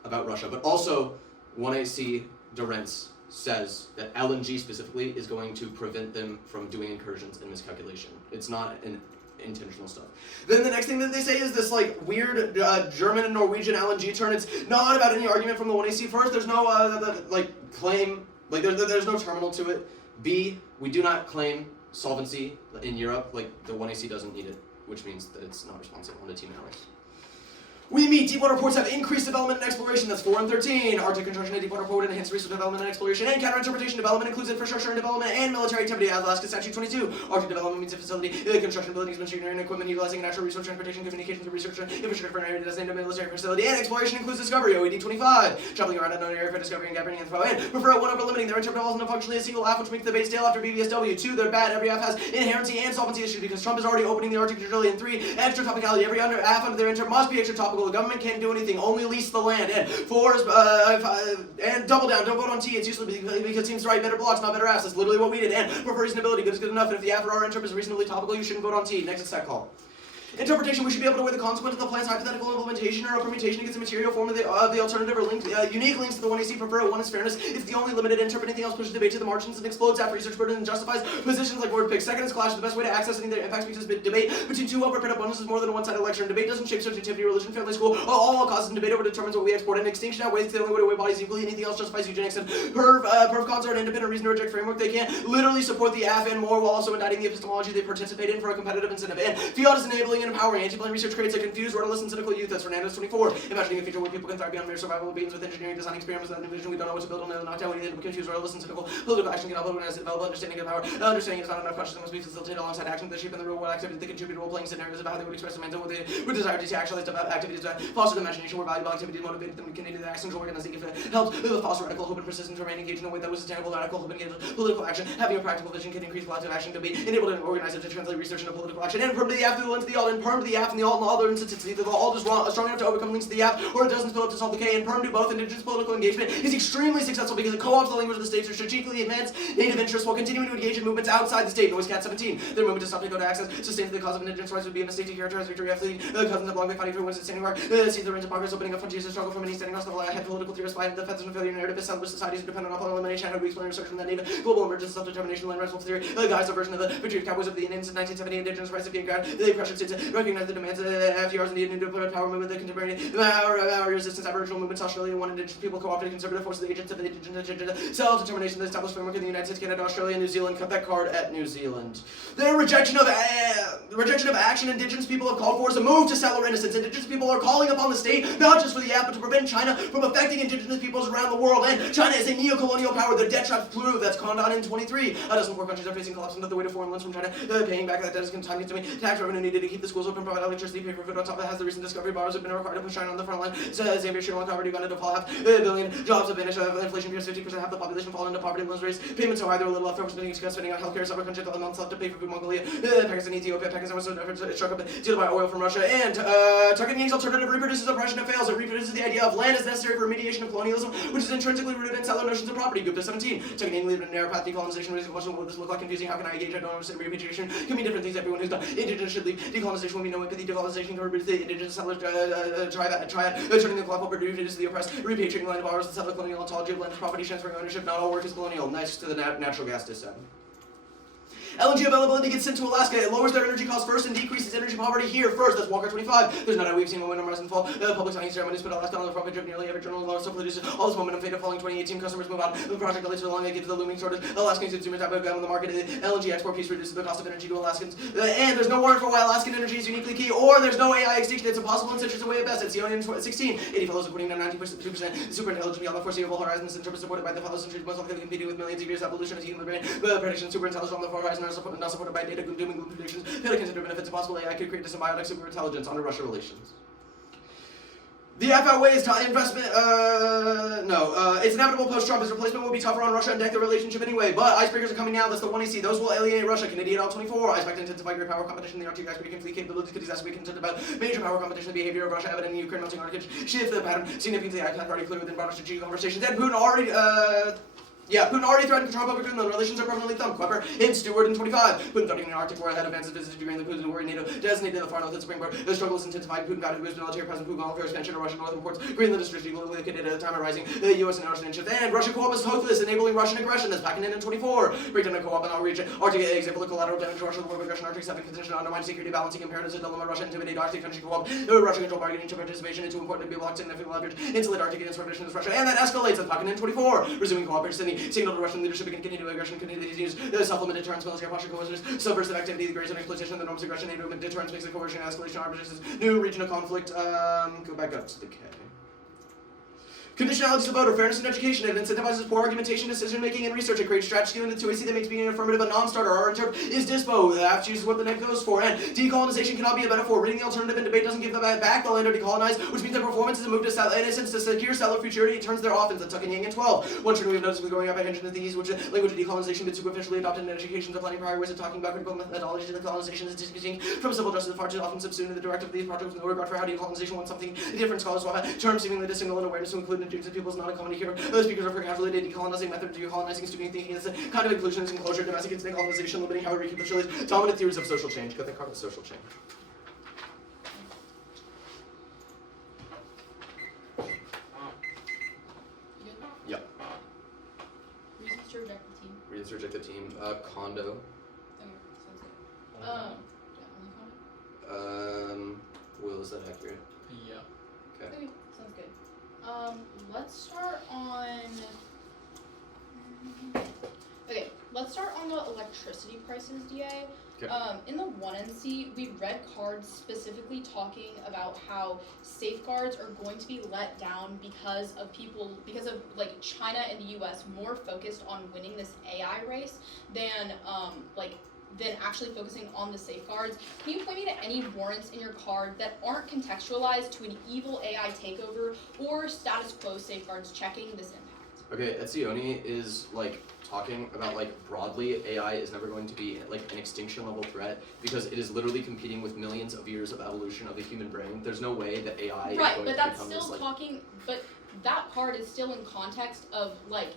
about Russia. But also 1AC Durance says that LNG specifically is going to prevent them from doing incursions and miscalculation. It's not an intentional stuff. Then the next thing that they say is this weird German and Norwegian LNG turn. It's not about any argument from the 1AC. First, there's no claim, there's no terminal to it. B, we do not claim solvency in Europe, the 1AC doesn't need it, which means that it's not responsive on the team hours. We meet deepwater ports have increased development and exploration. That's 4 and 13. Arctic construction and deepwater port enhanced resource development and exploration and counterinterpretation development includes infrastructure and development and military activity. Alaska Statute 22. Arctic development means a facility, construction, buildings, machinery, and equipment utilizing natural resource transportation, communications, and research infrastructure for an area designated a military facility. And exploration includes discovery. OED 25. Traveling around unknown area for discovery and gathering info. And prefer one over limiting. Their interpret all functionally a single aff, which makes the base tail after BBSW. 2. They're bad. Every aff has inherency and solvency issues because Trump is already opening the Arctic trillion. 3. Extra topicality. Every aff under their inter must be extra topical. The government can't do anything, only lease the land. And 4 is and double down, don't vote on T, it's useless because it seems to write better blocks, not better apps. That's literally what we did. And for reasonability, good is good enough, and if the after our interp is reasonably topical, you shouldn't vote on T. Next is set call. Interpretation, we should be able to weigh the consequence of the plan's hypothetical implementation or a permutation against the material form of the alternative or link, unique links to the 1AC. Prefer 1 is fairness. It's the only limited interp. Anything else pushes debate to the margins and explodes after research burden and justifies positions like word pick. Second is clash. The best way to access any of their impacts because debate between two well-prepared opponents is more than a one-sided lecture. And debate doesn't shape subjectivity, religion, family, school. All causes in debate over determines what we export. And extinction outweighs the only way to weigh bodies equally. Anything else justifies eugenics. And perv cons are an independent reason to reject framework. They can't literally support the aff and more while also indicting the epistemology they participate in for a competitive incentive. And fiat is enabling and empowering. Anti-blame research creates a confused, rudderless, and cynical youth. That's Fernandez 24. Imagining a future where people can thrive beyond mere survival of beings with engineering, design experiments without vision. We don't know what to build on the knockdown. We need to confuse, rudderless, and cynical. Political action can help organize and develop understanding of power. Understanding is not enough. Consciousness must be facilitated alongside action. The shape and the real world activity. They contribute to role-playing scenarios about how they would express demands and what they would desire to actualize activities that foster the imagination where valuable activities motivate them to continue their actions or organizing if it helps foster radical hope and persistence to remain engaged in a way that was sustainable. Radical hope and political action. Having a practical vision can increase collective action to be enabled and organize it to translate research into political action. And perm to the aff, the lens to the alt, and perm to the aff, and the alt, and the other instances. Either the alt is strong enough to overcome links to the aff, or it doesn't spill up to solve the K. And perm to both. Indigenous political engagement is extremely successful because it co-opts the language of the states to strategically advance native interests while continuing to engage in movements outside the state. Noise Cat 17. Their movement to stop Dakota access sustains the cause of indigenous rights would be a mistake to characterize victory after the cousins of long fighting for wins and standing guard. See the range of progress opening up frontiers to struggle from any standing across the head political theorists by the defense and failure narrative. Established societies are dependent upon elimination. How do we explain research from that native global emergence, self-determination, land rights theory? The guys version of the victory of cowboys of the Indians in 1970, indigenous rights of being ground. They pressured states recognize the demands of FDR's needed to put a power movement, the contemporary our resistance, Aboriginal movements, Australia, one indigenous people, co-opted conservative forces, the agents of the indigenous self-determination, the established framework of the United States, Canada, Australia, New Zealand. Cut that card at New Zealand. Their rejection of action indigenous people have called for is a move to settle innocence. Indigenous people are calling upon the state, not just for the app, but to prevent China from affecting indigenous peoples around the world. And China is a neo-colonial power. Their debt traps prove that's Condon in 23. A dozen poor countries are facing collapse under the weight of foreign loans from China. Paying back that debt is time consuming. Tax revenue needed to keep the schools open, provide electricity, pay for food. On top of that, has the recent discovery bars have been required to push China on the front line. Zambia, Sri Lanka, already gone into fall half billion. Jobs have vanished. Inflation pierced 50%. Half the population fallen into poverty. Loans raised. Payments are either a little left over spending on healthcare. Several countries have a month left to pay for food. Mongolia, Pakistan, Ethiopia. Pakistan was struck up to buy oil from Russia. And Tucking Yang's alternative reproduces oppression and fails. It reproduces the idea of land as necessary for remediation of colonialism, which is intrinsically rooted in settler notions of property. Gupta 17. Tucking Yang lived in a narrow path. Decolonization raises the question: what would this look like? Confusing. How can I engage? I don't understand. Repatriation can mean different things. Everyone who's done indigenous should leave. Decolonization will mean no empathy. Decolonization can reproduce the indigenous settlers. Triad. Turning the colonial reproduces the oppressed. Repatriating land borrows the settler colonial ontology of land property, transferring ownership. Not all work is colonial. Nice to the natural gas dissent. LNG availability gets sent to Alaska. It lowers their energy costs first and decreases energy poverty here first. That's Walker 25. There's no doubt we've seen momentum rise and fall. Public signing ceremonies put Alaska on the front page of nearly every journal. Also produces all this momentum faded falling 2018. Customers move on. The project delays so long they get to the looming shortage. Alaskan consumers have on the market. LNG export piece reduces the cost of energy to Alaskans. And there's no warrant for why Alaskan energy is uniquely key. Or there's no AI extinction. It's impossible in such a way at best. It's the only 16. 80 fellows according to 90% super intelligent beyond the foreseeable horizons. Interpret supported by the fellows centuries most likely competing with millions of years evolution as human brain. But prediction super intelligent on the horizon are not supported by data doom and gloom predictions. Fail to consider benefits impossible. AI could create a symbiotic super intelligence on Russia relations. The Aff outweighs investment. It's inevitable post-Trump. His replacement will be tougher on Russia and deck the relationship anyway. But icebreakers are coming now. That's the one EC. Those will alienate Russia. Canadian L24. I expect to intensify great power competition. The Arctic icebreaking fleet capabilities could exacerbate concern about major power competition. The behavior of Russia evident in Ukraine melting Arctic shift the pattern significantly. I plan already clear within broader strategic conversations. And Putin already. Putin already threatened control over Greenland. Relations are permanently thumped. Klepper and Stewart in 25. Putin threatening an Arctic war ahead of advances visited Ukraine. The Putin worried NATO designated the far north and springboard. The struggle is intensifying. Putin vowed to boost military presence. Putin all for expansion of Russian northern ports. Greenland is strategically located at a time of rising. The U.S. and Russian interest. And Russian co-op is hopeless, enabling Russian aggression. That's packing in 24. Breakdown of co-op in our region. Arctic example of collateral damage to Russia. The war of aggression. Arctic 7 contention undermine security balancing imperatives. A dilemma. Russia intimidate Arctic country co-op. Russia control bargaining to participation into important to be blocked significant leverage. Insulate Arctic against Russian as Russia. And that escalates. That's packing in 24. Resuming cooperation. Signal to Russian leadership again continue aggression, continue to use the supplement deterrence, military posture, coercion, subversive activity, the greater exploitation of the norms of aggression, NATO deterrence, makes the coercion, escalation, arbitrations, new regional conflict. Go back up to the K. Conditionalities of voter, fairness in education, it incentivizes poor argumentation, decision-making, and research. It creates strategy in the 2AC that makes being an affirmative a non-starter. Our interp is dispo. The app chooses what the neck goes for. And decolonization cannot be a metaphor. Reading the alternative in debate doesn't give them back. The land are decolonized, which means their performance is a move to innocence, to secure settler futurity. It turns their offense at Tucking Yang in 12. One trend we have noticed with growing up attention to these, which language of decolonization been superficially adopted in education, defining prior ways of talking about critical methodologies of decolonization is distinct from civil justice, far too often subsumed in the directive of these projects with no regard for how decolonization wants something different. Scholars swap terms seemingly distinct and awareness to include indigenous peoples not a common here. Those speakers are for casually decolonizing methods, decolonizing student thinking as a kind of inclusionism, closure, domestic decolonization, limiting how we keep the Chile's dominant theories of social change. Got that card with social change. Yep. Reasons to reject the team. Reasons to reject the team. Condo. Okay, sounds good. Yeah, only condo? Will, is that accurate? Yeah. Okay. Okay, sounds good. Let's start on. Okay, let's start on the electricity prices, DA. Okay. In the 1NC, we read cards specifically talking about how safeguards are going to be let down because of like China and the US more focused on winning this AI race than actually focusing on the safeguards. Can you point me to any warrants in your card that aren't contextualized to an evil AI takeover or status quo safeguards checking this impact? Okay, Etzioni is like talking about like broadly AI is never going to be like an extinction level threat because it is literally competing with millions of years of evolution of the human brain. There's no way that AI is right, going but to that's become still this like talking. But that card is still in context of like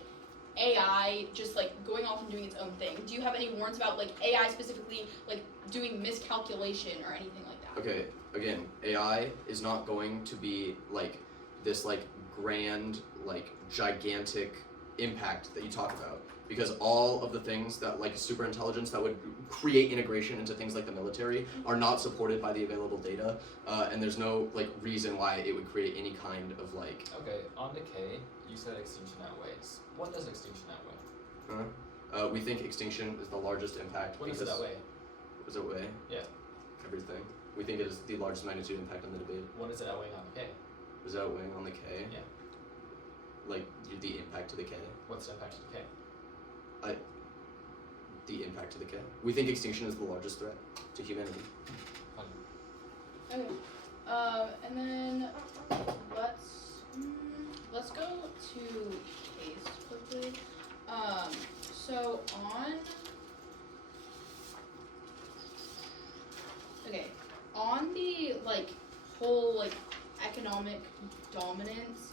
AI just like going off and doing its own thing. Do you have any warrants about like AI specifically like doing miscalculation or anything like that? Okay, again, AI is not going to be like this like grand, like gigantic impact that you talk about because all of the things that like super intelligence that would create integration into things like the military are not supported by the available data, and there's no like reason why it would create any kind of like. Okay, on decay, you said extinction outweighs. What does extinction outweigh? We think extinction is the largest impact. What does because it outweigh? Does it weigh? Yeah. Everything. We think it is the largest magnitude impact on the debate. What is it outweighing on decay? Is that weighing on the K? Yeah. Like the impact to the K. What's the impact of decay? The impact to the K. We think extinction is the largest threat to humanity. Fun. Okay. And then let's go to case quickly. So on the like whole like economic dominance,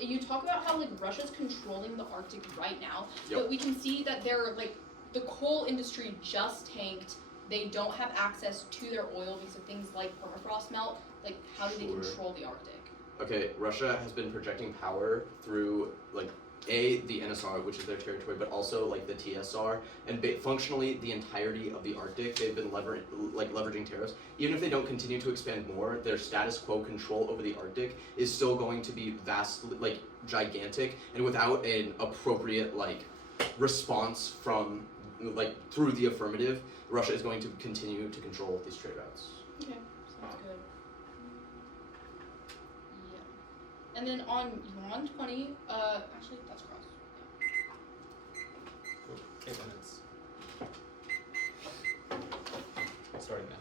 you talk about how like Russia's controlling the Arctic right now, Yep. but we can see that they're like the coal industry just tanked. They don't have access to their oil because of things like permafrost melt. Like, how do they Sure. control the Arctic? Okay, Russia has been projecting power through like the NSR, which is their territory, but also like the TSR, and functionally the entirety of the Arctic. They've been leveraging tariffs. Even if they don't continue to expand more, their status quo control over the Arctic is still going to be vastly like gigantic, and without an appropriate like response from like through the affirmative, Russia is going to continue to control these trade routes. Okay, sounds good. Yeah. And then on Yuan 20, actually, that's cross. Cool. 8 minutes. Starting now.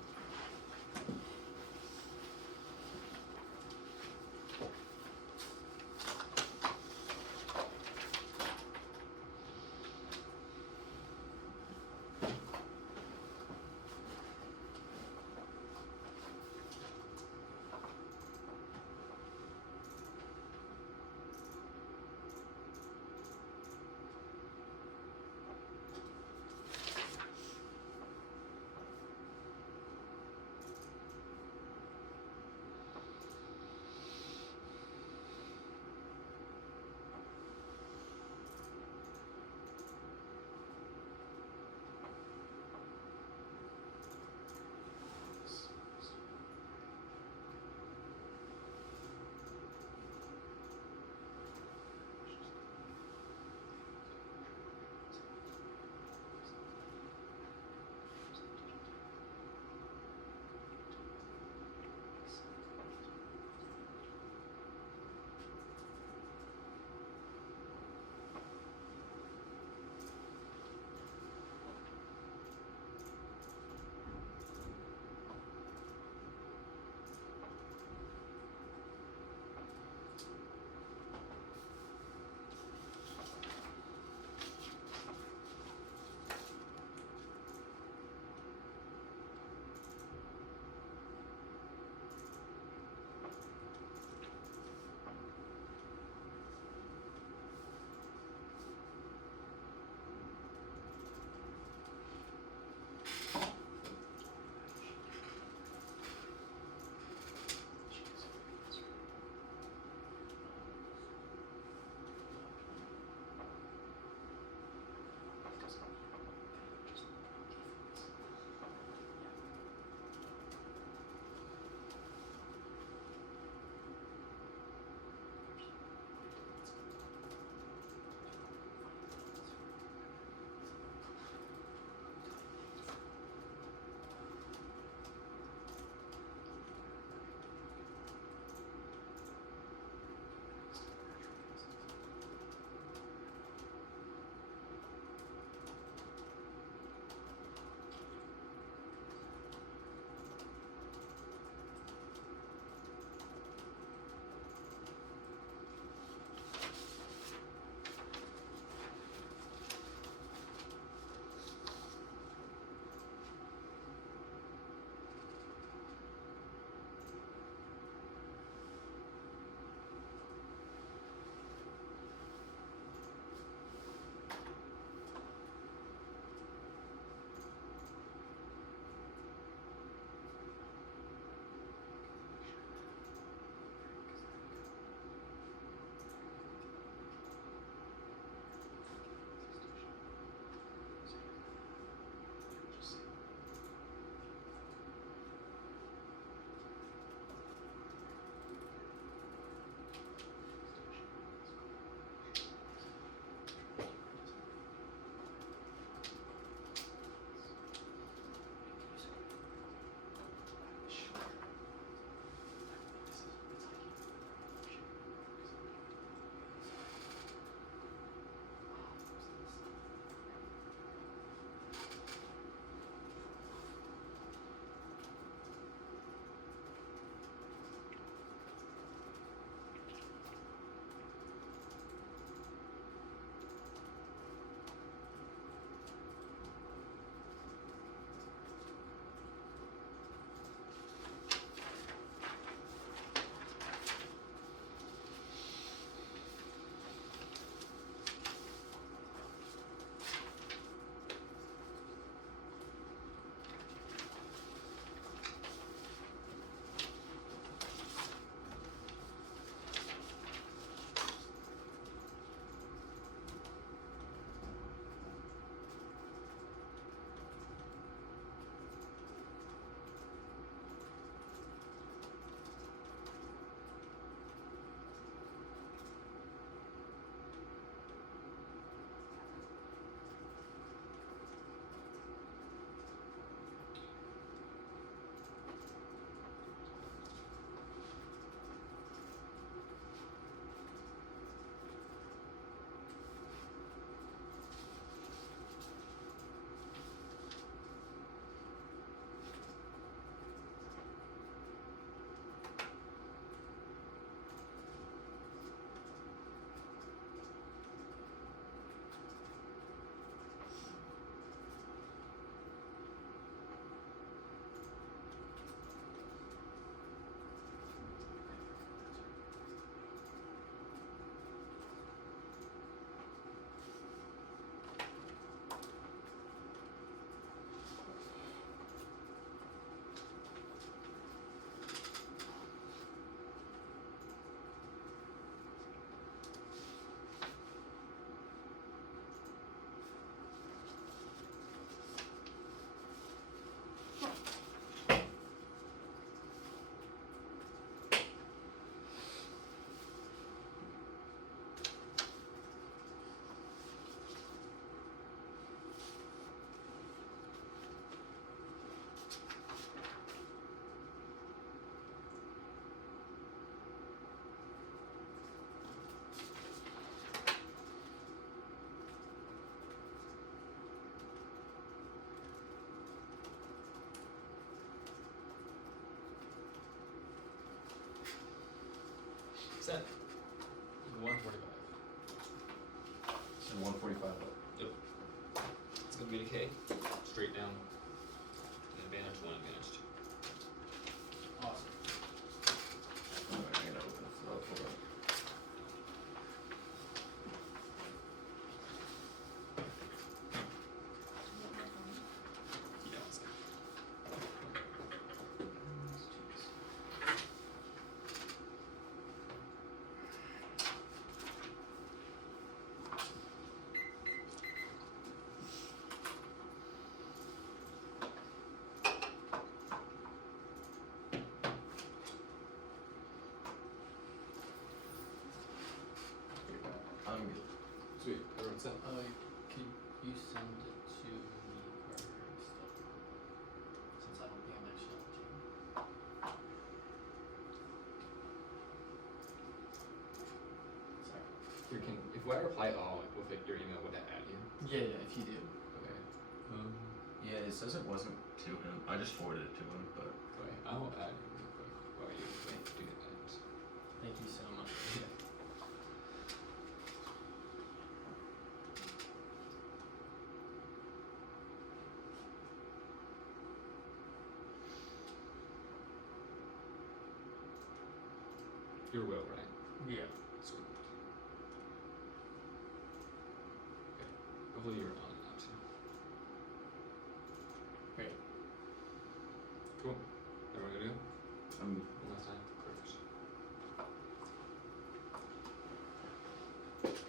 Sent. 145. So 145. It's gonna be decay. Straight down. And advantage 1, advantage 2. Awesome. Alright, I'm gonna open the flow. Hold on. Yeah, let's go. I'm good. Sweet. Everyone set? Could you send it to me first? Since I don't think I mentioned it to you. Sorry. Here, if I reply all with like, your email, would that add you? Yeah, if you do. Okay. Yeah, it says it wasn't to him. I just forwarded it to him, but Okay. I will add you real quick while you wait to get that. Thank you so much. Your will, right? Yeah. Sweet. Okay. Hopefully you're on it now too. Great. Cool. Everyone good to go? I'm One last time. Perfect.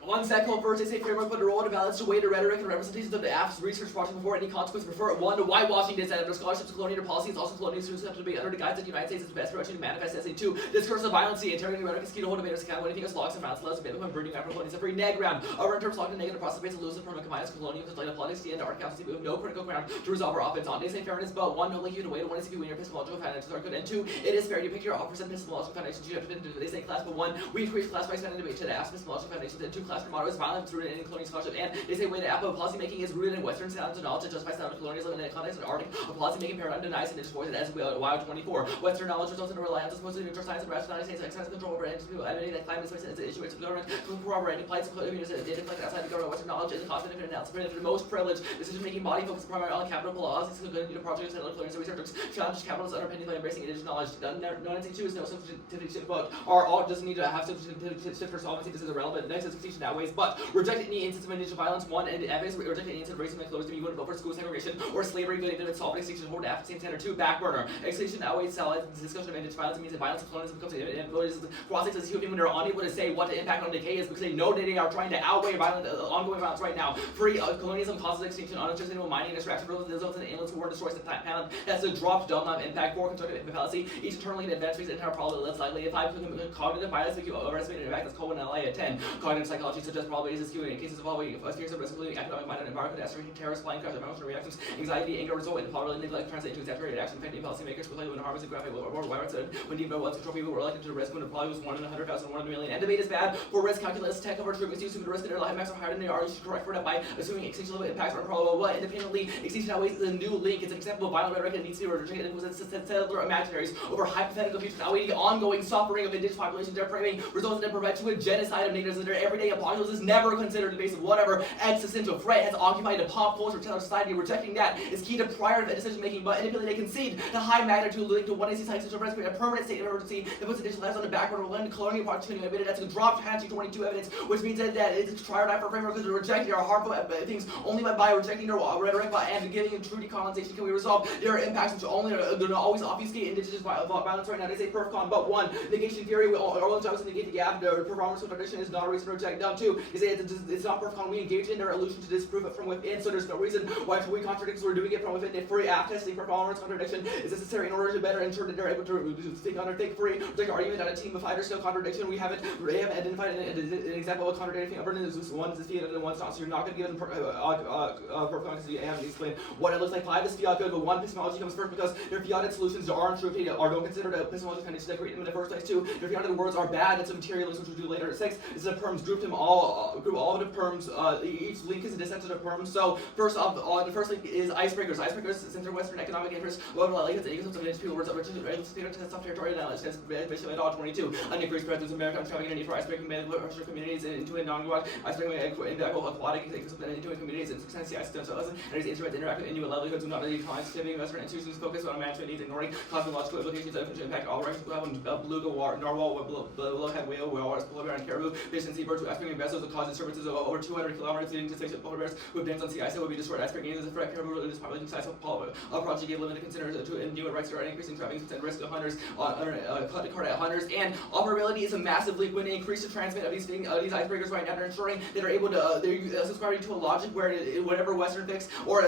One second first, they say framework put a role to balance the weight of rhetoric and representations of the Aff's research project before any consequence refer one to why Washington said under scholarships to colonial policy is also colonial students have to be under the guise that the United States is the best direction to manifest essay 2. Discourse of violence, interrogating rhetoric is key to hold debaters accountable. Anything as locks and violence allows debate when breeding after colonialism free neg round. Over in terms of negative process based on losing permanent combines colonial to politics, the end art council with no critical ground to resolve our offense on. They say fairness, but 1, no link you to wait, 1 is if you win your epistemological foundations are good, and 2, it is fair to pick your offers and epistemological foundations you have to fit into. They say class, but 1, we increase class by spending debate to the Aff's epistemological foundations, and 2, class for motto is violence rooted in colonial scholarship, and they say way to Apple policy making is rooted in Western sounds and knowledge that justifies sound of colonialism in the context of the Arctic. A policy making paradigm denies and destroys it as wild 24. Western knowledge results in a reliance on supposedly neutral science and rationality, science exercise control over entities people admitting that climate space is an issue, it's government corroborating plights of communities that data collect outside the government. Western knowledge is a cost benefit analysis for the most privileged decision making body focused primarily on capital policies, projects and colonial research challenges capitalists underpinning by embracing indigenous knowledge. No 2 is no substantivity book. Are all doesn't need to have substantivity for solvency. This is irrelevant. Next is extinction outweighs, but reject any instance of indigenous violence. 1, and evidence reject any instance of racism and closed to be vote for school segregation or slavery. Good even solve extinction hold after same standard. 2, back burner. Extinction outweighs salads. Discussion of indigenous violence means that violence and colonialism becomes inevitable. Cross as human are unable to say what the impact on decay is because they know that they are trying to outweigh violent, ongoing violence right now. Free colonialism causes extinction, unsustainable mining and extraction results in endless war and destroys the planet. That's a dropped dumb impact. 4, constructive fallacy. Each internally in advanced phase entire probability less likely. 5, cognitive bias make you overestimate an impact that's called an LA. 10, cognitive psychology suggests probabilities is skewing in cases involving fears of risk, including economic, minor, environmental, catastrophe, terrorist, flying crash, emotional reactions, anxiety, anger, result in probability, neglect, translate into exaggerated action, affecting policymakers, with when harvest and graphic or violence, when deemed by one's control people were elected to risk when the probability was 1 in 100,000, 1 in a million. And debate is bad for risk calculus, tech cover true misuse, the risk in their life max are higher than they are. You should correct for that by assuming extinction level impacts are improbable. What independently extinction outweighs the new link. It's an example of violent rhetoric that needs to be rejected. It was settler imaginaries over hypothetical futures outweighing the ongoing suffering of indigenous populations. Their framing results in a perpetual genocide of natives, and their everyday apocalypse is never considered in the face of whatever existential threat has occupied the pop culture of society. Rejecting that is key to prior decision making, but independently they concede the high magnitude linked to one instance existential risk, a permanent state of emergency that puts additional lives on the back burner when colonial opportunity admitted that's a dropped Hanshi 22 evidence, which means that it's prior for framework because rejecting our harmful things only by rejecting their rhetoric and giving true decolonization can we resolve their impacts, which only are going to always obfuscate indigenous violence right now. They say perfcon, but 1, negation theory, all the jobs to negate the gap, the performance of tradition is not a reason to reject. Down 2, they say it's not perfcon, we engage in their illusion to disprove it from within, so there's no reason why we contradict, so we're doing it from within. If free app testing performance contradiction is necessary in order to better ensure that they're able to think free, reject argument that a team of fighters no contradiction. We haven't identified an example of contradicting upper is one's defeated and one's not, so you're not going to give them perfcon because you haven't explained what it looks like. 5 is fiat good, but 1 epistemology comes first because their fiated solutions aren't true, or don't consider the epistemological conditions that create them in the first place. 2, their fiated words are bad, that's a materialist, which we'll do later. 6 is the terms grouped them all of the perms. Each link is a descent to the perms. So first off, the first link is icebreakers. Icebreakers, since their Western economic interests, like it's equals of people words over to soft territory now. It's basically $22. An increased presence of maritime traffic and a need for icebreaking coastal communities into a non-water icebreaking in the aquatic into communities and success the ice and it's interactive in new livelihoods do not really decline. Saving Western institutions focus on management needs, ignoring cosmological implications that impact all rights. Beluga, narwhal, blowhead whale, walrus, polar bear, and caribou. Fish and seabirds with icebreaking vessels will cause disturbances of over 200 kilometers, leading to extinction of polar bears with dams on sea ice that will be destroyed. Icebreaking is a threat. Caribou is population size of project gave limited consideration to new rights to increasing trapping and risk of hunters, hunters, and operability is a massive leap when they increase the transmit of these icebreakers right now. They're ensuring that they're able to they're subscribing to a logic where whatever Western fix or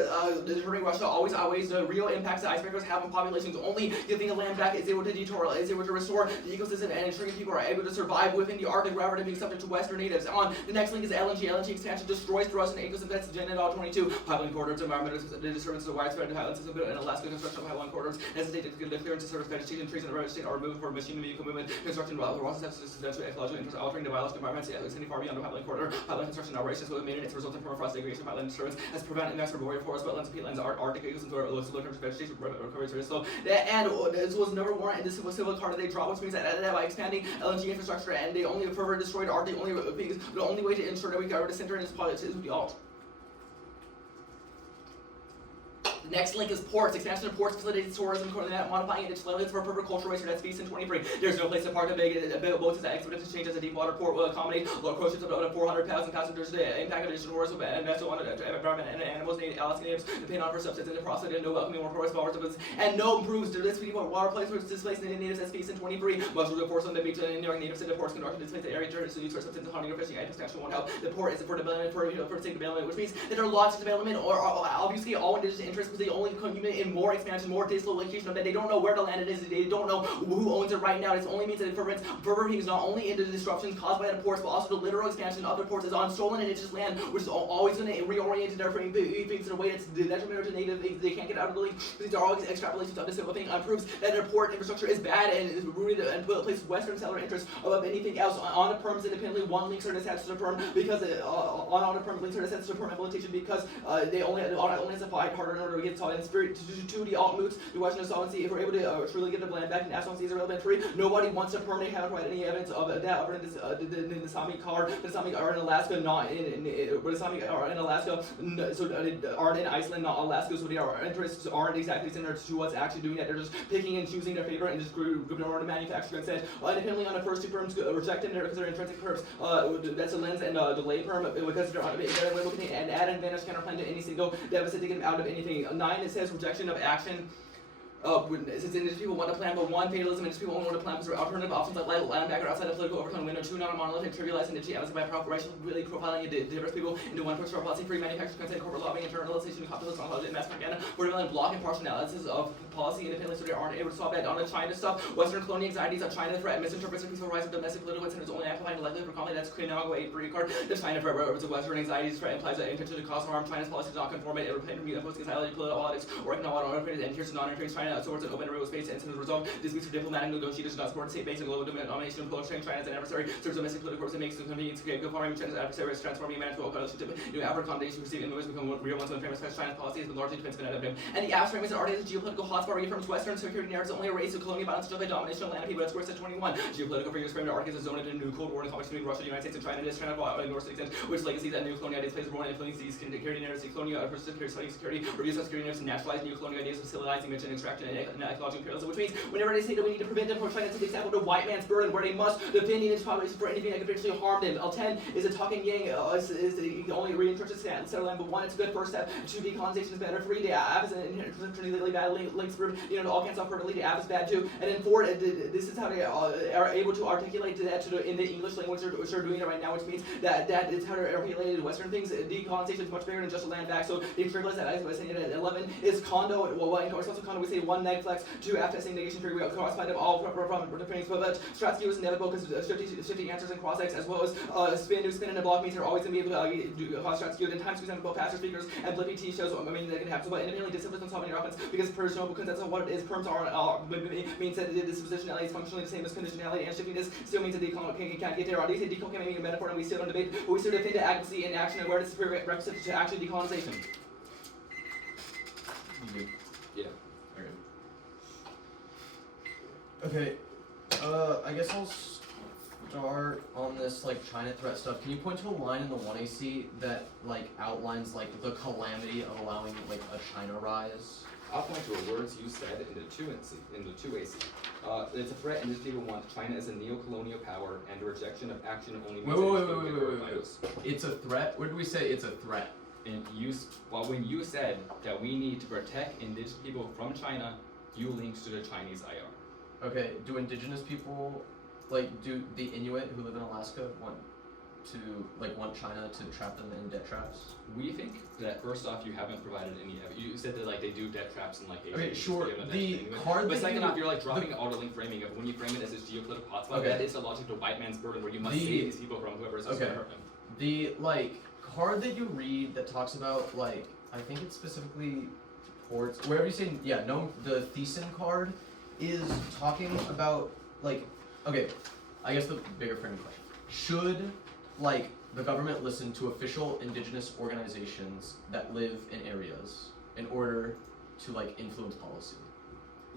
deterring Russia always outweighs the real impacts that icebreakers have on populations. Only giving the land back is able to restore the ecosystem and ensuring people are able to survive within the Arctic rather than being subject to Western natives. On the next link is LNG. LNG expansion destroys the Russian ecosystem. That's Agenda 22. Pipeline corridors, environmental disturbances, widespread highlands system in Alaska, construction of pipeline corridors, necessitate the clearance of service vegetation, trees, and the state are removed for machine and vehicle movement, construction of Ross substantial ecological interest, altering the biological environment, extending far beyond the pipeline corridor. Pipeline construction operations will have made it resulting from permafrost degradation, pipeline disturbance, has prevented massive boreal forest, wetlands, peatlands, Arctic ecosystems, or low terms of vegetation recovery very slow. And this was never warranted in the civil card they draw, which means that by expanding LNG infrastructure and they only further destroyed Arctic, the only way to ensure that we got rid of center in this politics is with the alt. The next link is ports. Expansion of ports facilitates tourism, modifying it into livelihoods for further cultural waste that's feast in 23. There's no place to park a big boats that expedition change as a deep water port will accommodate cruise ships of up to 400,000 passengers a day. Impact additional tourism and vessel on environment and animals, Alaska natives depend on for substance in the process and no welcoming more tourist participants and no improves to this water place which displaced the natives as feast in 23. Most of the ports on the beach and New York natives in the ports construction displace the area to use for substance hunting or fishing. Expansion won't help. The port is for development for state development, which means that there are lots of development or obviously all indigenous interests because they only commune in more expansion, more dislocation of that. They don't know where the land is. They don't know who owns it right now. This only means that it prevents further things not only into the disruptions caused by the ports, but also the literal expansion of other ports is on stolen indigenous land, which is always going to reorient their things in a way that's detrimental to native things. They can't get out of the link. These are all extrapolations of this simple thing. Proves that their port infrastructure is bad and is rooted and places Western settler interests above anything else. On the perms independently, one links are attached to the perm because on the perm links are attached to the perm implementation because they only has to fight harder in order to get solid in spirit to the alt moots, the question of solvency, if we're able to truly get the land back and national seas are relevant free, nobody wants to permanently have provided any evidence of that other than the Sami card. The Sami are in Alaska, not the Sami are in Alaska, so aren't in Iceland, not Alaska, so their interests aren't exactly similar to what's actually doing that. They're just picking and choosing their favorite and just grouping over the manufacturer instead. Independently on the first two perms, rejecting there because they're intrinsic perms. That's the lens and the lay perm because they're looking and add an advantage counterplan to any single deficit to get them out of anything. 9, it says rejection of action. Since indigenous people want to plan, but 1, fatalism, indigenous people only want to plan because alternative options like land back or outside of political overcome window. 2, not a monolithic, trivializing the GMs by racial really profiling diverse people into one person, policy free manufacturing, consent, corporate lobbying, internalization of capitalism, and mass propaganda. We're developing block and partial analysis of policy independence, so they aren't able to solve that. On the China stuff, Western colonial anxieties of China threat, misinterprets the peaceful rise of domestic political incentives only amplifying the likelihood for conflict. That's Quinago 8 card. The China threat represents a Western anxieties threat implies that intention to cause harm. China's policies do not conform it. It would claim to opposed against political politics or economic and here's non-interest China towards an open and real space and as a result, disputes for diplomatic negotiations not support state-based and global domination of political China as an adversary serves domestic political purposes and makes it convenient to create good farming China's adversaries transforming management of new African accommodations received in the West become real ones when famous China's policy has been largely defensive and adaptive. And the abstract is an artist geopolitical hotspot reaffirms Western security narratives only a race of colonial violence and domination of land and people. That's square 21. Geopolitical figures frame the Arctic as a zone of a new Cold War and conflict between Russia, the United States, and China. This China north to extent which legacies that new colonial ideas plays a role in influencing these security narratives. The colonial studying security reviews on security narratives and nationalize new colonial ideas of civilizing, mission, extraction, and ecological imperialism, which means whenever they say that we need to prevent them from China, to the example of the white man's burden, where they must defend the indigenous population for anything that could potentially harm them. L10 is a talking yang, is the only reinforces settlement, but 1, it's a good first step. 2, decolonization is better. 3, the Aff is an inherently bad links group. All cancel out fertility. The Aff is bad too. And then 4, this is how they are able to articulate that in the English language, which they're doing it right now, which means that is how they're articulated Western things. Decolonization is much bigger than just a land back, so they trivialize that. I was saying at 11 is condo. Well, in also condo we say 1 neg flex, 2 Aff testing negation 3 we cross-find of all from the trainings, but Stratsky was inevitable because shifting answers and cross-X as well as spin and a block means they're always going to be able to do cause Stratsky and times we both passer speakers and Blippy T shows I mean they can have so but independently disciplines on solving your offense because personal because that's what it is. Perms are means that this positionality is functionally the same as conditionality and shifting this still means that decol can't get there. Or they say decol can be a metaphor and we still don't debate, but we still defend the accuracy and action and awareness is prerequisite to actually decolonization. Yeah. Okay, I guess I'll start on this like China threat stuff. Can you point to a line in the 1AC that like outlines like the calamity of allowing like a China rise? I'll point to the words you said in the 2AC. It's a threat and these people want China as a neo-colonial power and a rejection of action only Wait. It's a threat? Where do we say it's a threat? And when you said that we need to protect indigenous people from China, you linked to the Chinese IR. Okay, do indigenous people, like, do the Inuit who live in Alaska want China to trap them in debt traps? We think that first off, you haven't provided any evidence. You said that like they do debt traps in like Asia. Okay, sure. The anyway. card But that second you, off, you're like dropping auto link framing of when you frame it as this geopolitical hotspot. Okay. That is the logic of white man's burden, where you must save these people from whoever is going to hurt them. The like card that you read that talks about like I think it's specifically ports wherever you say the Thiessen card is talking about like okay, I guess the bigger framing question. Should like the government listen to official indigenous organizations that live in areas in order to like influence policy?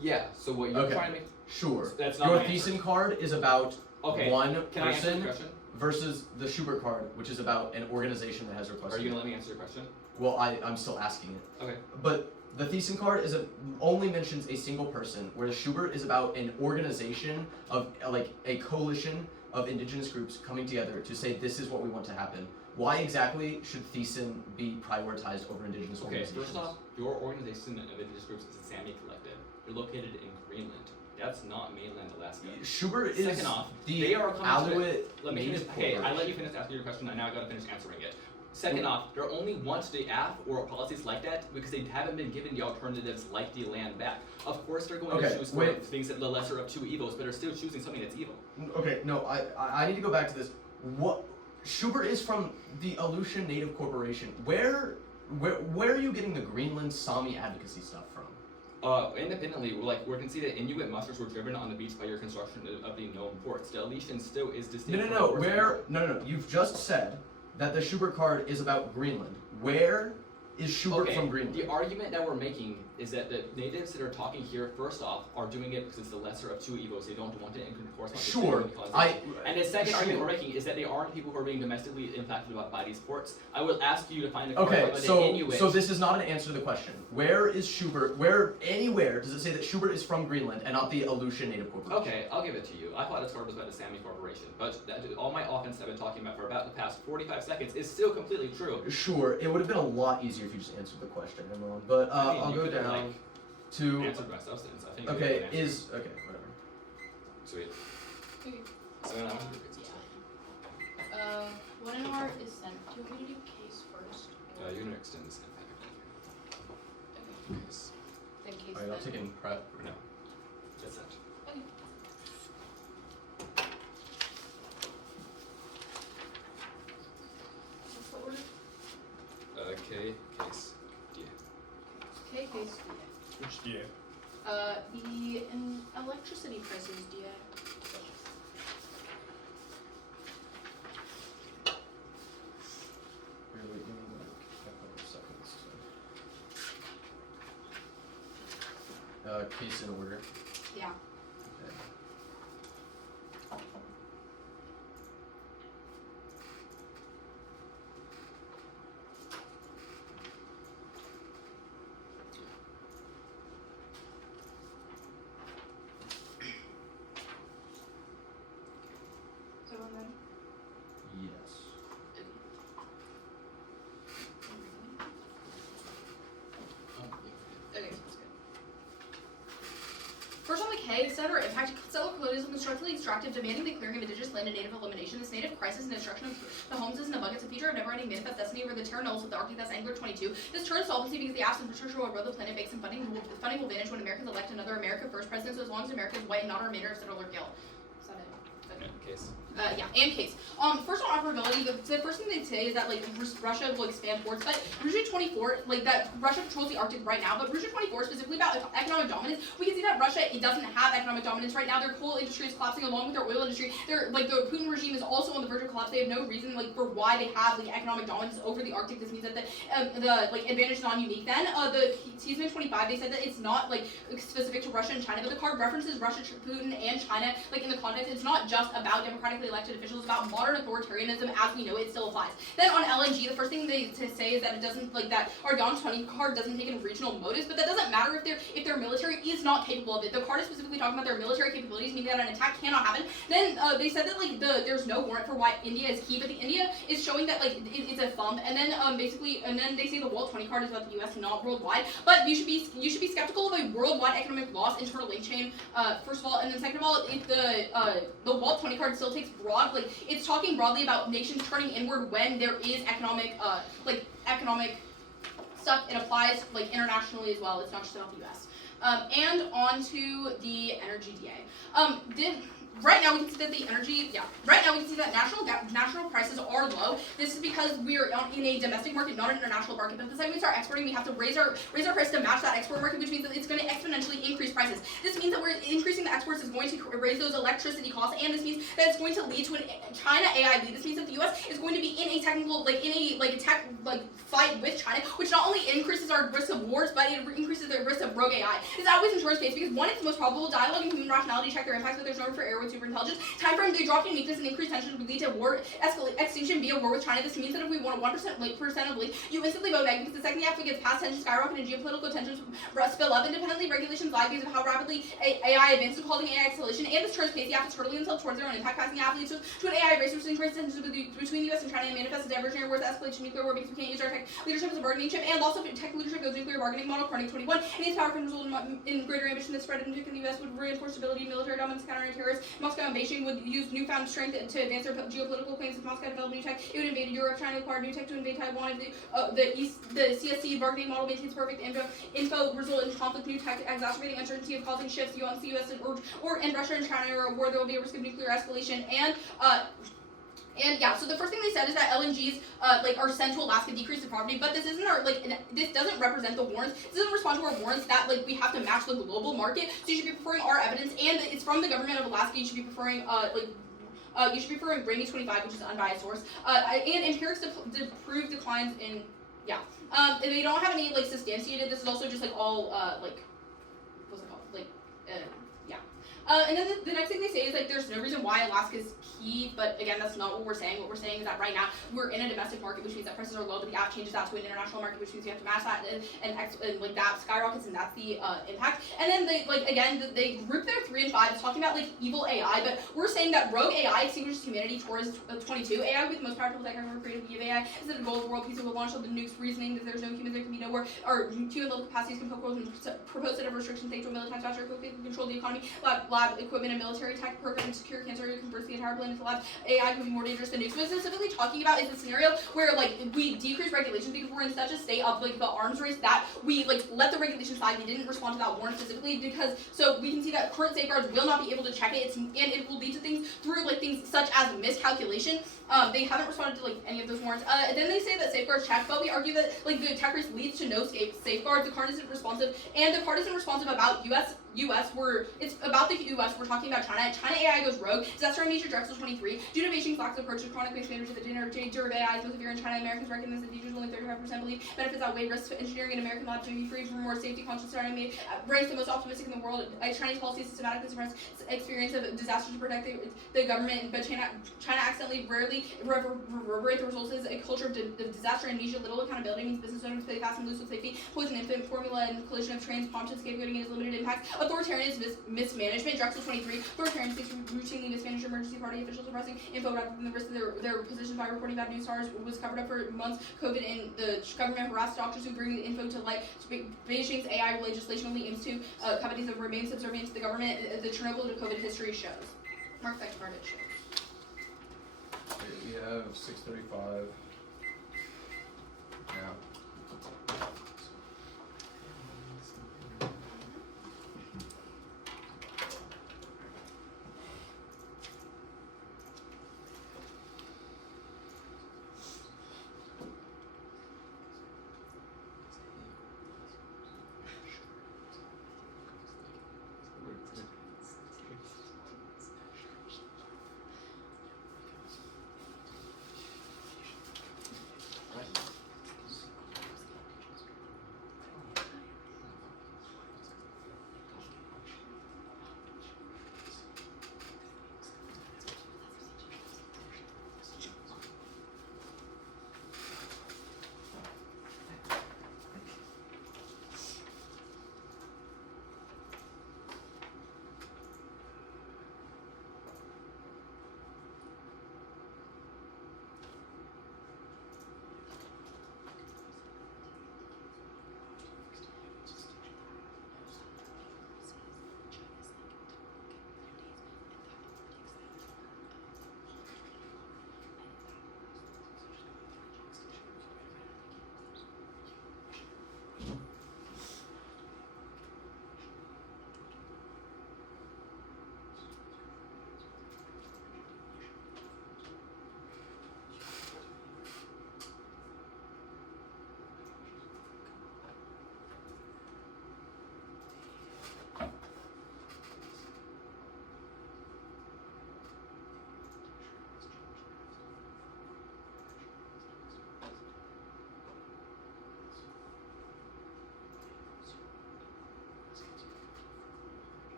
Yeah, so what you're trying to make Sure. That's not Your my answer. Thiessen card is about one Can I answer person the question? versus the Schubert card, which is about an organization that has requested. Are you gonna let me answer your question? Well, I'm still asking it. Okay. But the Thiessen card only mentions a single person, whereas Schubert is about an organization of like a coalition of indigenous groups coming together to say this is what we want to happen. Why exactly should Thiessen be prioritized over indigenous organizations? First off, your organization of indigenous groups is the Sami Collective. You're located in Greenland. That's not mainland Alaska. Schubert is Second off, the they are coming Aleut let me Native finish. Hey, I let Corporation. you finish asking your question, and now I gotta finish answering it. Second off, there only want the Aff or policies like that because they haven't been given the alternatives like the land back. Of course, they're going to choose for things that the lesser of two evils, but they're still choosing something that's evil. Okay, no, I need to go back to this. What Schubert is from the Aleutian Native Corporation. Where are you getting the Greenland Sami advocacy stuff from? Independently, we're conceded Inuit mushers were driven on the beach by your construction of the known ports. The Aleutian still is distinct. No. You've just said that the Schubert card is about Greenland. Where is Schubert from Greenland? The argument that we're making is that the natives that are talking here, first off, are doing it because it's the lesser of two evils. They don't want to correspond to Sure. And the second argument we're making is that they aren't people who are being domestically impacted by these ports. I will ask you to find the card of the Inuit. So this is not an answer to the question. Where is Schubert? Anywhere does it say that Schubert is from Greenland and not the Aleutian Native Corporation? Okay, I'll give it to you. I thought this card was about the Sami Corporation, but all my offense I've been talking about for about the past 45 seconds is still completely true. Sure, it would have been a lot easier if you just answered the question, Emma. But I'll go down to. Answered my substance. I think. Okay, whatever. Sweet. Okay. So then I want to do pizza. One and R is sent. Do you want me to do case first? You're gonna extend this impact. Okay. Case. Then case. Alright, I'll then. take in prep. No. That's it. Okay. What's the order? K, case, D. Okay, case. Which DA? The electricity prices, DA. Really, give me like a couple seconds. Case in order. Yeah. Okay. So I'm ready. Yes. Okay, sounds good. First on the K decay, etc. impact settler colonialism constructively extractive, demanding the clearing of indigenous land and native elimination. This native crisis and destruction of the homes is in abundance, a feature of never-ending manifest destiny over the terra nullius of the Arctic, that's Angler 22. This turns solvency because the absence of infrastructure will erode the planet, makes and funding will vanish when Americans elect another America First president, so as long as America is white and not a remainder of settler guilt. Is that it? Yeah, case. And case. First on operability, the first thing they say is that like Russia will expand ports, but Russia 24, like that Russia controls the Arctic right now, but Russia 24 specifically about economic dominance, we can see that Russia doesn't have economic dominance right now. Their coal industry is collapsing along with their oil industry. They're like the Putin regime is also on the verge of collapse. They have no reason like for why they have like economic dominance over the Arctic. This means that the like advantage is non-unique. Then the season 25, they said that it's not like specific to Russia and China, but the card references Russia, Putin, and China like in the context. It's not just about democratically elected officials, about modern authoritarianism as we know it still applies. Then on LNG, the first thing they say is that it doesn't like that our Don 20 card doesn't take in regional motives, but that doesn't matter if their military is not capable of it. The card is specifically talking about their military capabilities, meaning that an attack cannot happen. Then they said that like there's no warrant for why India is key, but the India is showing that like it's a thumb. And then then they say the Walt 20 card is about the U.S. not worldwide. But you should be skeptical of a worldwide economic loss internal link chain. First of all, and then second of all, if the Walt 20 card still takes broad like it's talking broadly about nations turning inward when there is economic stuff. It applies like internationally as well. It's not just about the U.S. And on to the energy DA. Right now we can see that the energy, right now we can see that national prices are low. This is because we are in a domestic market, not an international market. But the second we start exporting, we have to raise our price to match that export market, which means that it's going to exponentially increase prices. This means that we're increasing the exports is going to raise those electricity costs, and this means that it's going to lead to a China AI lead. This means that the U.S. is going to be in a technical, a tech fight with China, which not only increases our risk of wars, but it increases the risk of rogue AI. It's always insurance based because one, it's the most probable. Dialogue and human rationality check their impacts, but there's no room for error with super intelligence. Time frame, they drop uniqueness and increased tension would lead to war extinction via war with China. This means that if we want a 1% of lead, you instantly vote neg because the second the effort gets past tension skyrocket and geopolitical tensions spill up independently. Regulations lag because of how rapidly AI advances, causing AI acceleration, and this turns pace the athletes hurtling themselves towards their own impact, passing the athletes to an AI race, which increases tensions between the U.S. and China and manifests a diversionary war that escalates to nuclear war because we can't use our tech leadership as a bargaining chip, and loss of tech leadership goes nuclear bargaining model. Carnage 21, and its power can result in greater ambition that spread into the U.S. would reinforce stability, military dominance, countering terrorists. Moscow and Beijing would use newfound strength to advance their geopolitical claims. If Moscow developed new tech, it would invade Europe. China acquired new tech to invade Taiwan. If the CSC bargaining model maintains perfect info result in conflict, new tech exacerbating uncertainty of causing shifts. U.S. and Russia and China are at war. There will be a risk of nuclear escalation. And yeah, so the first thing they said is that LNGs are sent to Alaska, decrease the poverty, but this isn't this doesn't represent the warrants. This doesn't respond to our warrants that we have to match the global market. So you should be preferring our evidence, and it's from the government of Alaska. You should be preferring you should be preferring Brainy 25, which is an unbiased source, and empirics to prove declines in they don't have any substantiated. This is also just all what's it called and then the next thing they say is there's no reason why Alaska is key, but again, that's not what we're saying. What we're saying is that right now we're in a domestic market, which means that prices are low, but the app changes that to an international market, which means you have to match that, and that skyrockets, and that's the impact. And then they group their 3 and 5 as talking about evil AI, but we're saying that rogue AI extinguishes humanity towards 22. AI with the most powerful tech ever created via AI is that the goal of the world peace will launch of the nukes, reasoning that there's no humans, there can be no war, or human level capacities can poke holes and propose set of restrictions, thanks to a military faster, control the economy, lab equipment and military tech programs, secure cancer, convert the entire planet to lab. AI can be more dangerous than nukes. What it's specifically talking about is a scenario where we decrease regulations because we're in such a state of the arms race that we let the regulations slide. We didn't respond to that warrant specifically because so we can see that current safeguards will not be able to check it. And it will lead to things through things such as miscalculation. They haven't responded to any of those warrants. Then they say that safeguards check, but we argue that the tech race leads to no safeguards. The card isn't responsive, and the card isn't responsive about US. It's about the US. We're talking about China. China AI goes rogue. Disaster amnesia Drexel 23. Due to Beijing's lax approach to chronic waste management, the dinner of AI is most severe in China. Americans recognize that features only 35% believe benefits outweigh risks. Engineering in American labs to be free from more safety conscious starting made ranks the most optimistic in the world. Chinese policy systematically suppress experience of disasters to protect the government, but China accidentally rarely reverberate the results is a culture of disaster amnesia. Little accountability means business owners play fast and loose with safety. Poison infant formula and collision of trans prompted scapegoating and its limited impact. Authoritarianism is mismanagement. State Drexel 23, for transparency, routinely mismanaged emergency party officials suppressing info rather than the risk of their positions by reporting bad news stars was covered up for months. COVID and the government harassed doctors who bring the info to light. Beijing's AI legislation only aims to companies that remain subservient to the government. The Chernobyl to COVID history shows. Mark that card, it shows. We have 6:35 now.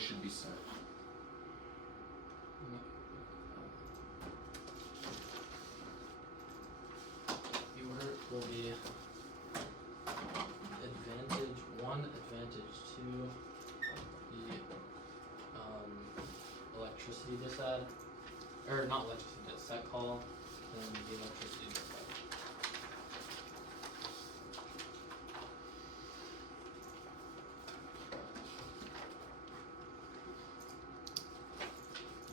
should be set. The order will be advantage 1, advantage 2, the electricity disad, or not electricity dis, set call, and the electricity disad.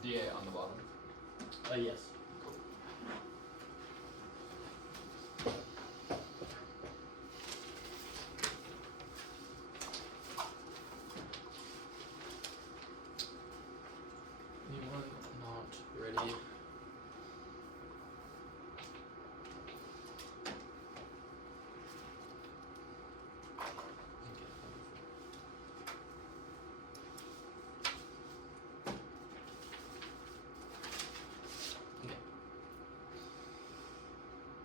DA on the bottom. Yes. Anyone not ready?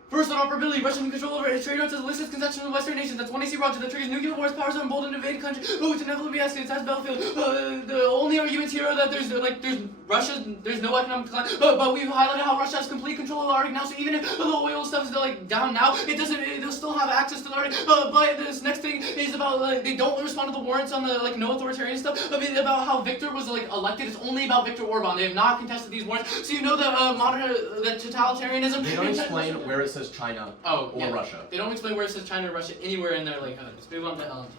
First on operability, Russian control over its trade routes as illicit concessions of Western nations. That's 1AC Roger that triggers nuclear wars, power zone, bold and invade country. Oh, it's inevitably escalates. That's battlefield. The only arguments here are that there's Russia, there's no economic decline. But we've highlighted how Russia has complete control of the Arctic now. So even if the oil stuff is down now, they'll still have access to the Arctic. But this next thing is about they don't respond to the warrants on the no authoritarian stuff. About how Viktor was elected. It's only about Viktor Orban. They have not contested these warrants. So you know that that totalitarianism. They don't explain where it says China or Russia. They don't explain where it says China or Russia anywhere in there. Let's move on to LNG.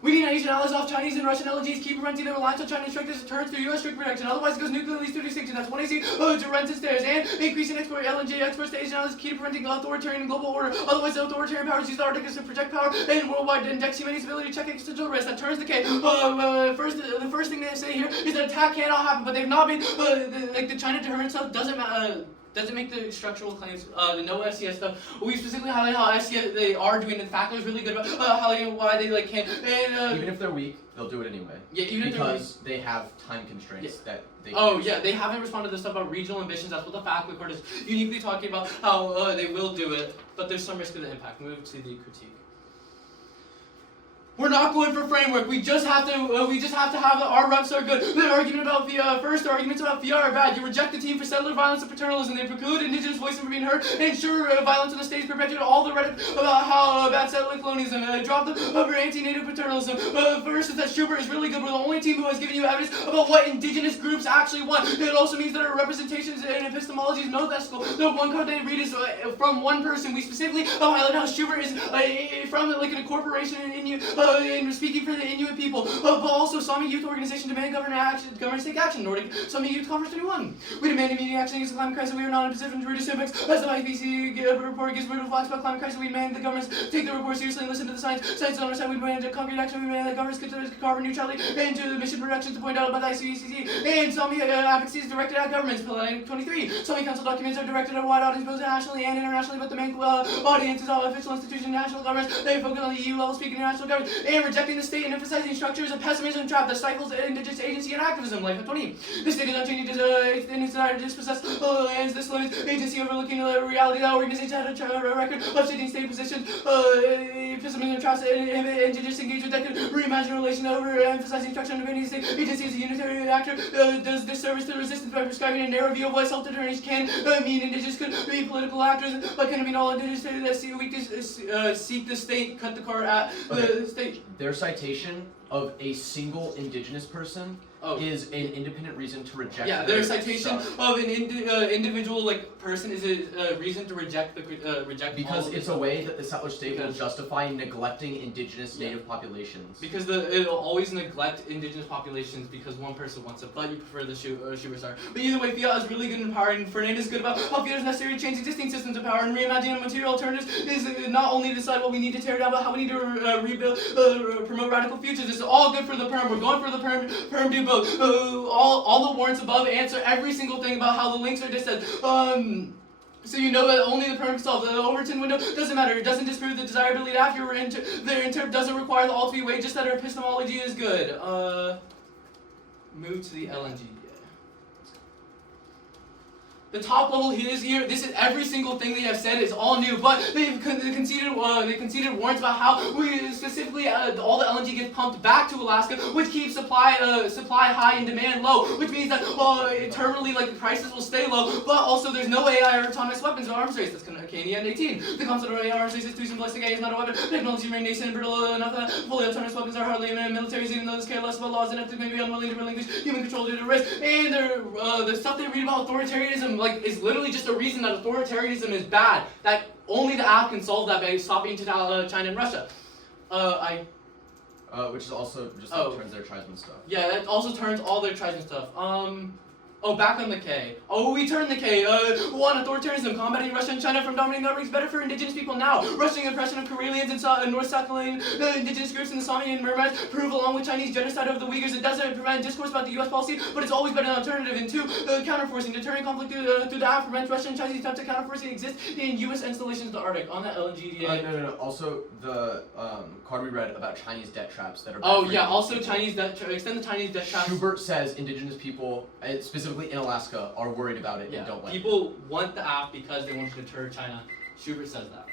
We need Asian allies off Chinese and Russian LNGs. Keep preventing their reliance on Chinese strength as it turns through U.S. strict protection. Otherwise, it goes nuclear least through extinction. That's 1AC to rent and stairs. And increasing export LNG exports to Asian allies is key to preventing authoritarian global order. Otherwise, the authoritarian powers use the Arctic to project power and worldwide index humanity's ability to check existential risk. That turns the K. The first thing they say here is that attack cannot happen, but they've not been the China deterrent stuff doesn't make the structural claims, the no FCS stuff. We specifically highlight how FCS they are doing. The faculty is really good about highlighting why they can. And even if they're weak, they'll do it anyway. Yeah, even because they have time constraints that they. They haven't responded to the stuff about regional ambitions. That's what the faculty part is uniquely talking about. How they will do it, but there's some risk of the impact. Move to the critique. We're not going for framework. We just have to have our reps are good. The argument about the arguments about VR are bad. You reject the team for settler violence and paternalism. They preclude indigenous voices from being heard and ensure violence in the state is perpetuated. All the rhetoric about how bad settler colonialism dropped over anti-native paternalism. First is that Schubert is really good. We're the only team who has given you evidence about what indigenous groups actually want. It also means that our representations and epistemology is no ethical. The one code they read is from one person. We specifically highlight how Schubert is from a corporation in Inuit. And speaking for the Inuit people, but also Sami Youth Organization demanding government take action. Nordic Sami Youth Conference 21. We demand immediate action against the climate crisis. We are not in a position to reduce impacts. As the IPCC report gives brutal facts about climate crisis, we demand the governments take the report seriously and listen to the science. Science on our side. We demand concrete action. We demand that governments consider carbon neutrality and to the mission reductions to point out about the IPCC. And Sami advocacy is directed at governments. Pillar 23. Sami Council documents are directed at a wide audience, both nationally and internationally, but the main audience is all official institutions, national governments. They focus on the EU level, speaking international governments, and rejecting the state and emphasizing structures of pessimism trap that stifles indigenous agency and activism. Life at 20. The state is not changing in its desire to dispossess lands. This limits agency overlooking the reality that organizations had a record of sitting state positions. Pessimism traps indigenous engagement that could reimagine relations over emphasizing structure and divinity. The state agency is a unitary actor. Does this service to resistance by prescribing a narrow view of what self-determination can mean. Indigenous could be political actors, but can it mean all indigenous that seek the state, cut the car at the state? Their citation of a single indigenous person is an independent reason to reject. Yeah, their citation of an individual person is a reason to reject reject. Because it's a way that the settler state will justify neglecting indigenous native populations. Because it'll always neglect indigenous populations because one person wants it, but you prefer the Schubert star. But either way, Fiat is really good in power, and Fernand is good about how Fiat is necessary to change existing systems of power and reimagining material alternatives. Is not only to decide what we need to tear down, but how we need to rebuild, promote radical futures. This is all good for the perm. We're going for the perm do both. All the warrants above answer every single thing about how the links are just said. So you know that only the perm can solve. The Overton window doesn't matter. It doesn't disprove the desirability after their interp doesn't require the all to be weighed, just that our epistemology is good. Move to the LNG. The top level is here. This is every single thing they have said is all new, but they conceded warrants about how we specifically all the LNG gets pumped back to Alaska, which keeps supply high and demand low, which means that terminally like the prices will stay low, but also there's no AI or autonomous weapons or arms race. That's KN-18. The concept of AI arms race is too simplistic. AI is not a weapon. Technology remains nascent and brittle enough that fully autonomous weapons are hardly in militaries, even though they care less about laws and maybe unwilling to relinquish human control due to risk. And the stuff they read about authoritarianism is literally just a reason that authoritarianism is bad. That only the app can solve that by stopping China and Russia. Which is also just turns their tribesman stuff. Yeah, that also turns all their tribesman stuff. Back on the K. We turn the K. One, authoritarianism, combating Russia and China from dominating networks better for indigenous people now. Rushing oppression of Karelians and North Sakhalin, indigenous groups in the Sami and Murmans prove along with Chinese genocide of the Uyghurs, it doesn't prevent discourse about the U.S. policy, but it's always been an alternative. And two, counterforcing, deterring conflict through the app prevents Russian and Chinese attempts at counterforcing exist in U.S. installations in the Arctic. On that LNGDA. No. Also, the card we read about Chinese debt traps that are. Also Chinese debt extend the Chinese debt traps. Schubert says indigenous people, specifically in Alaska, are worried about it and don't like it. People want the app because they want to deter China. Schubert says that.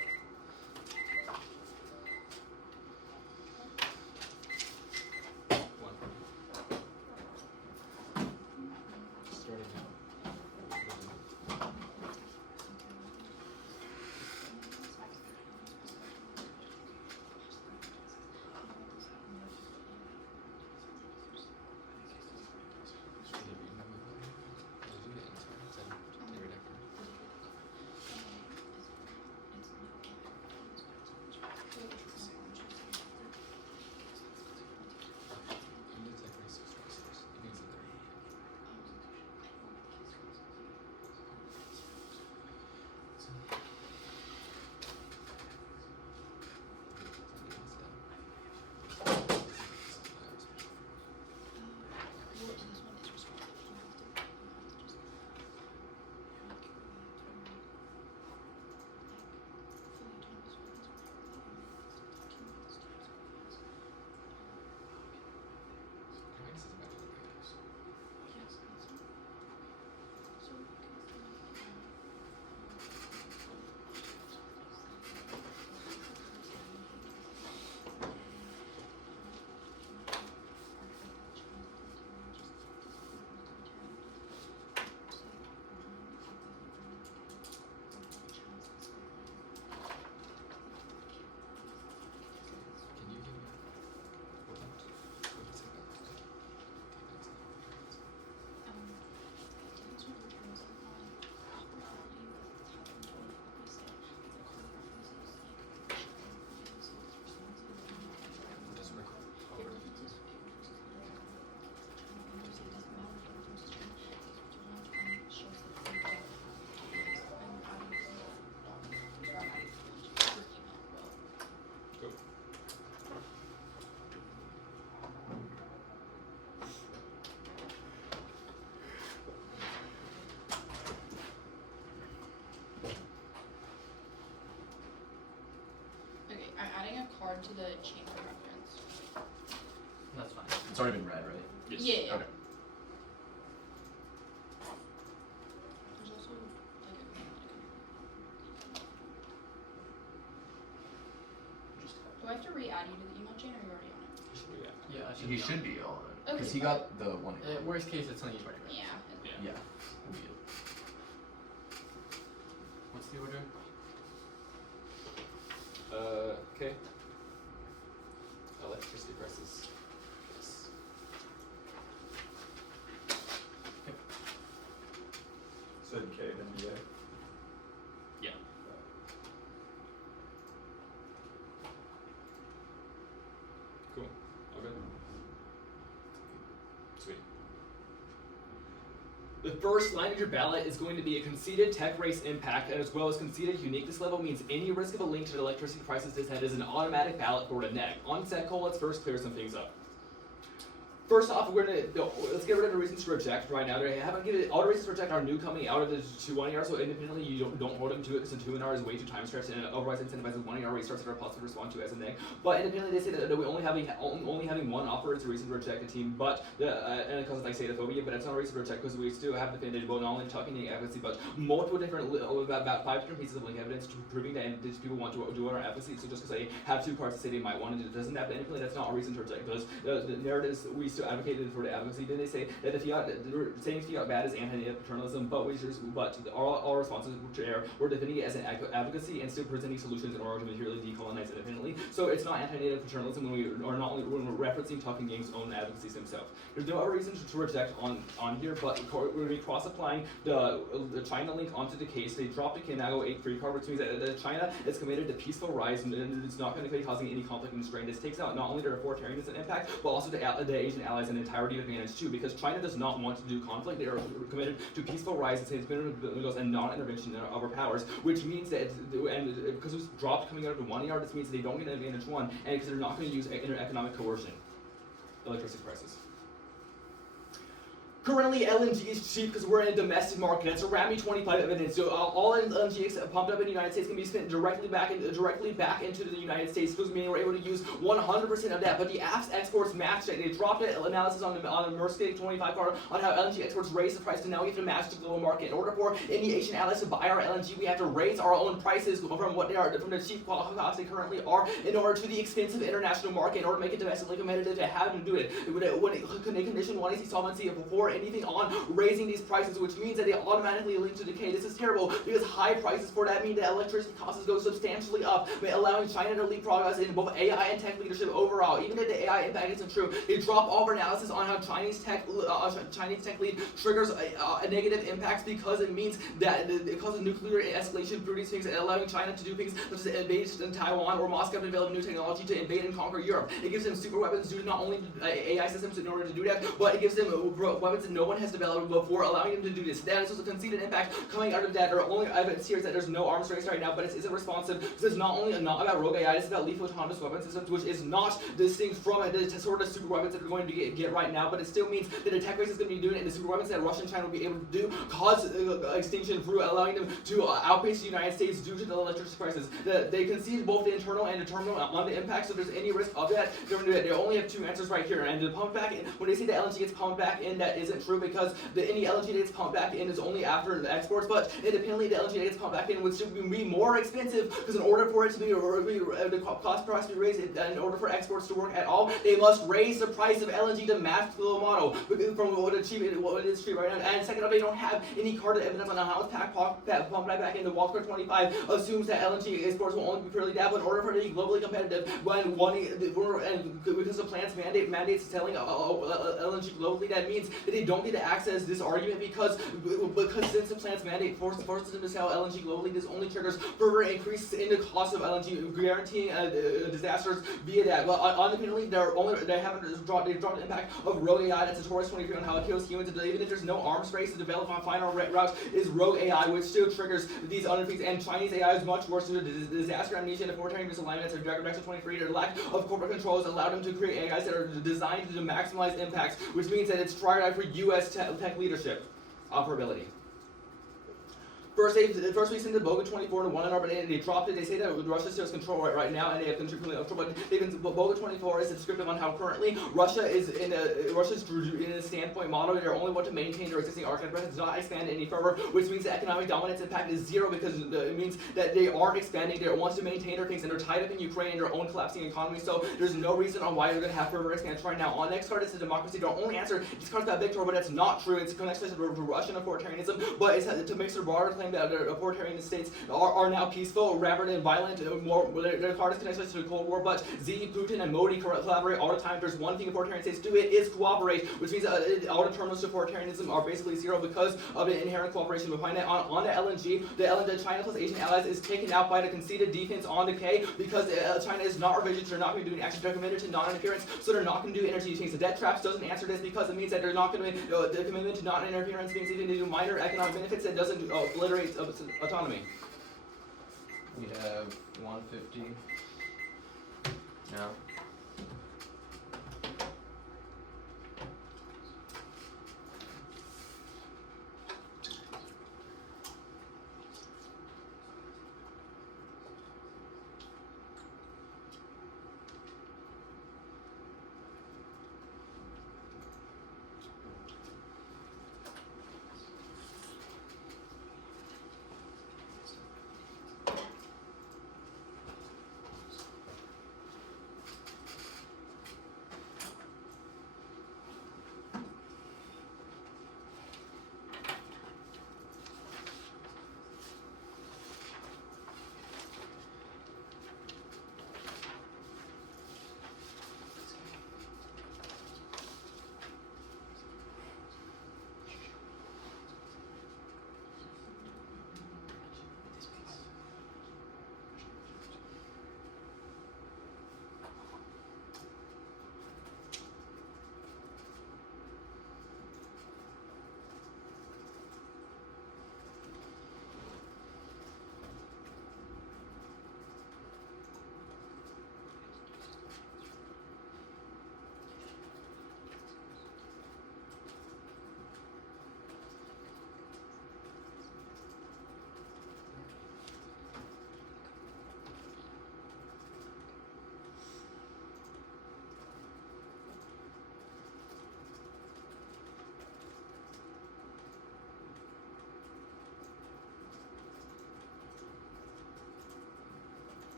I'm adding a card to the chamber reference. That's fine. It's already been read, right? Yes. Yeah. Okay. There's also like do I have to re-add you to the email chain, or are you already on it? Yeah, He should be on it. Okay, Because he got the one. worst case, it's something you've already read. Yeah. Yeah. What's the order? Okay. Electricity prices. Yes. Said K then BA. Yeah. Cool. Okay. Sweet. The first line of your ballot is going to be a conceded tech race impact, and as well as conceded uniqueness level means any risk of a link to the electricity prices this head is an automatic ballot for the Neg. On set, Cole, let's first clear some things up. First off, let's get rid of the reasons to reject right now. They haven't given all the reasons to reject are new coming out of the 2-1 so independently you don't hold them to it because the 2-1 is way too time stretched and it otherwise incentivizes 1 restarts that are possible to respond to as a neg. But independently they say that we only having one offer is a reason to reject the team, but and it causes like xenophobia, but it's not a reason to reject because we still have defended well not only talking the advocacy but multiple different about 5 different pieces of link evidence proving that these people want to do our advocacy. So just because they have 2 parts to say they might want to do it doesn't have independently that's not a reason to reject because the narratives we still advocated for the advocacy. Then they say that the saying fiat bad is anti-native paternalism, but all responses we're defending it as an advocacy and still presenting solutions in order to materially decolonize independently. So it's not anti-native paternalism when we're referencing Talking Gang's own advocacies themselves. There's no other reason to reject on here, but we're going to be cross-applying the China link onto the case. They dropped the Kinago 8-3 card, which means that China is committed to peaceful rise and it's not going to be causing any conflict and strain. This takes out not only their authoritarianism impact, but also the Asian allies and entirety advantage too, because China does not want to do conflict. They are committed to peaceful rise and non-intervention of our powers, which means that, and because it was dropped coming out of the 1 yard, this means they don't get an advantage 1, and because they're not going to use economic coercion, electricity prices. Currently, LNG is cheap because we're in a domestic market. That's around me 25 evidence. So all LNG pumped up in the United States can be spent directly back into the United States, which means we're able to use 100% of that. But the Aff exports match that. They dropped an analysis on the Maersk 25 card on how LNG exports raise the price to now we have to match the global market. In order for any Asian allies to buy our LNG, we have to raise our own prices from what they are, from the cheap costs they currently are, in order to the expensive international market, in order to make it domestically competitive to have them do it. When they condition 1AC solvency before anything on raising these prices, which means that they automatically link to decay. This is terrible because high prices for that mean that electricity costs go substantially up, allowing China to leapfrog us in both AI and tech leadership overall. Even if the AI impact isn't true, they drop all of our analysis on how Chinese tech lead triggers negative impacts because it means that it causes nuclear escalation through these things, allowing China to do things such as invade Taiwan or Moscow to develop new technology to invade and conquer Europe. It gives them super weapons due to not only AI systems in order to do that, but it gives them weapons that no one has developed before, allowing them to do this. That is also a conceded impact coming out of that. Our only evidence here is that there's no arms race right now, but it isn't responsive. This is not about rogue AI, it's about lethal autonomous weapon systems, which is not distinct from the sort of super weapons that we're going to get right now, but it still means that the tech race is going to be doing it, and the super weapons that Russia and China will be able to do cause extinction through allowing them to outpace the United States due to the electricity prices. They concede both the internal and the terminal on the impact, so if there's any risk of that, they're going to do it. They only have 2 answers right here, and the pump back in, when they say the LNG gets pumped back in, that isn't true because any LNG that gets pumped back in is only after the exports, but independently the LNG that gets pumped back in would be more expensive because in order for it to be the cost price to be raised, in order for exports to work at all, they must raise the price of LNG to match the global model from what it is cheap right now. And second off, they don't have any carded evidence on how it's pumped back in. The Walker 25 assumes that LNG exports will only be purely that, but in order for it to be globally competitive, because the plant's mandates selling LNG globally, that means that they don't get to access this argument because since the plant's mandate forces them to sell LNG globally, this only triggers further increases in the cost of LNG, guaranteeing disasters via that. Well, independently, they've dropped the impact of rogue AI. That's a Taurus 23 on how it kills humans. Even if there's no arms race to develop on final routes, is rogue AI, which still triggers these underfeeds. And Chinese AI is much worse due to the disaster amnesia and authoritarian misalignments of Dragon 23. Their lack of corporate control has allowed them to create AIs that are designed to maximize impacts, which means that it's tried for U.S. tech leadership operability. First we sent the Boga 24 to 1 but they dropped it. They say that Russia still has control right now, and they have control, but Boga 24 is descriptive on how currently Russia's in a standpoint model. They only want to maintain their existing architecture, does not expand any further, which means the economic dominance impact is 0 because it means that they aren't expanding. They want to maintain their things, and they're tied up in Ukraine and their own collapsing economy. So there's no reason on why they're going to have further expansion right now. On next card is the democracy. Their only answer, these cards about Victor, but that's not true. It's connected to Russian authoritarianism, but it's to make the broader claim that the authoritarian states are now peaceful rather than violent. Their card is connected to the Cold War, but Xi, Putin, and Modi collaborate all the time. There's one thing authoritarian states do, it is cooperate, which means all the terminals to authoritarianism are basically 0 because of the inherent cooperation behind that. On the LNG, the China plus Asian allies is taken out by the conceded defense on decay because China is not revision, they're not going to do any action, they're committed to non-interference, so they're not going to do energy change. The debt traps doesn't answer this because it means that they're not going to, the commitment to non-interference means even to do minor economic benefits that doesn't obliterate autonomy. We have 150 now.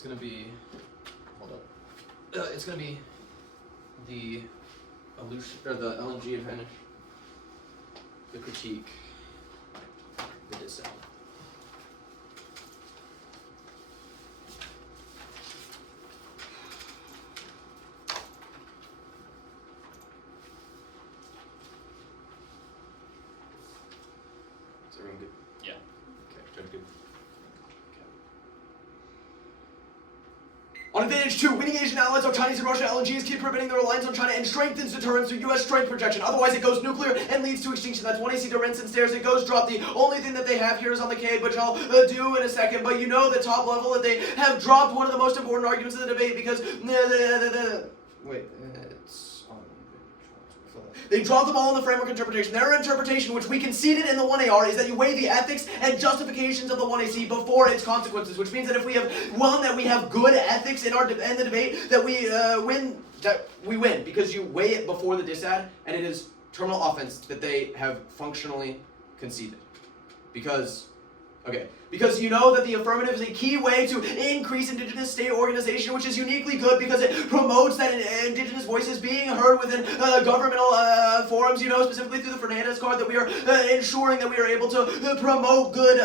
It's gonna be. Hold up. It's gonna be the illusion or the LNG advantage, the critique, the dissent. Is everyone good? Yeah. Okay. Very good. On advantage 2, winning Asian allies of Chinese and Russian LNGs keep preventing their reliance on China and strengthens deterrence through U.S. strength projection. Otherwise, it goes nuclear and leads to extinction. That's 1 AC to rinse and stairs. It goes drop. The only thing that they have here is on the K, which I'll do in a second. But you know the top level that they have dropped one of the most important arguments in the debate because it's on. They dropped the ball in the framework interpretation. Their interpretation, which we conceded in the 1AR, is that you weigh the ethics and justifications of the 1AC before its consequences, which means that if we have that we have good ethics in the debate, that we win because you weigh it before the disad, and it is terminal offense that they have functionally conceded. Because you know that the affirmative is a key way to increase indigenous state organization, which is uniquely good because it promotes that indigenous voices being heard within governmental forums, you know, specifically through the Fernandez card, that we are ensuring that we are able to promote good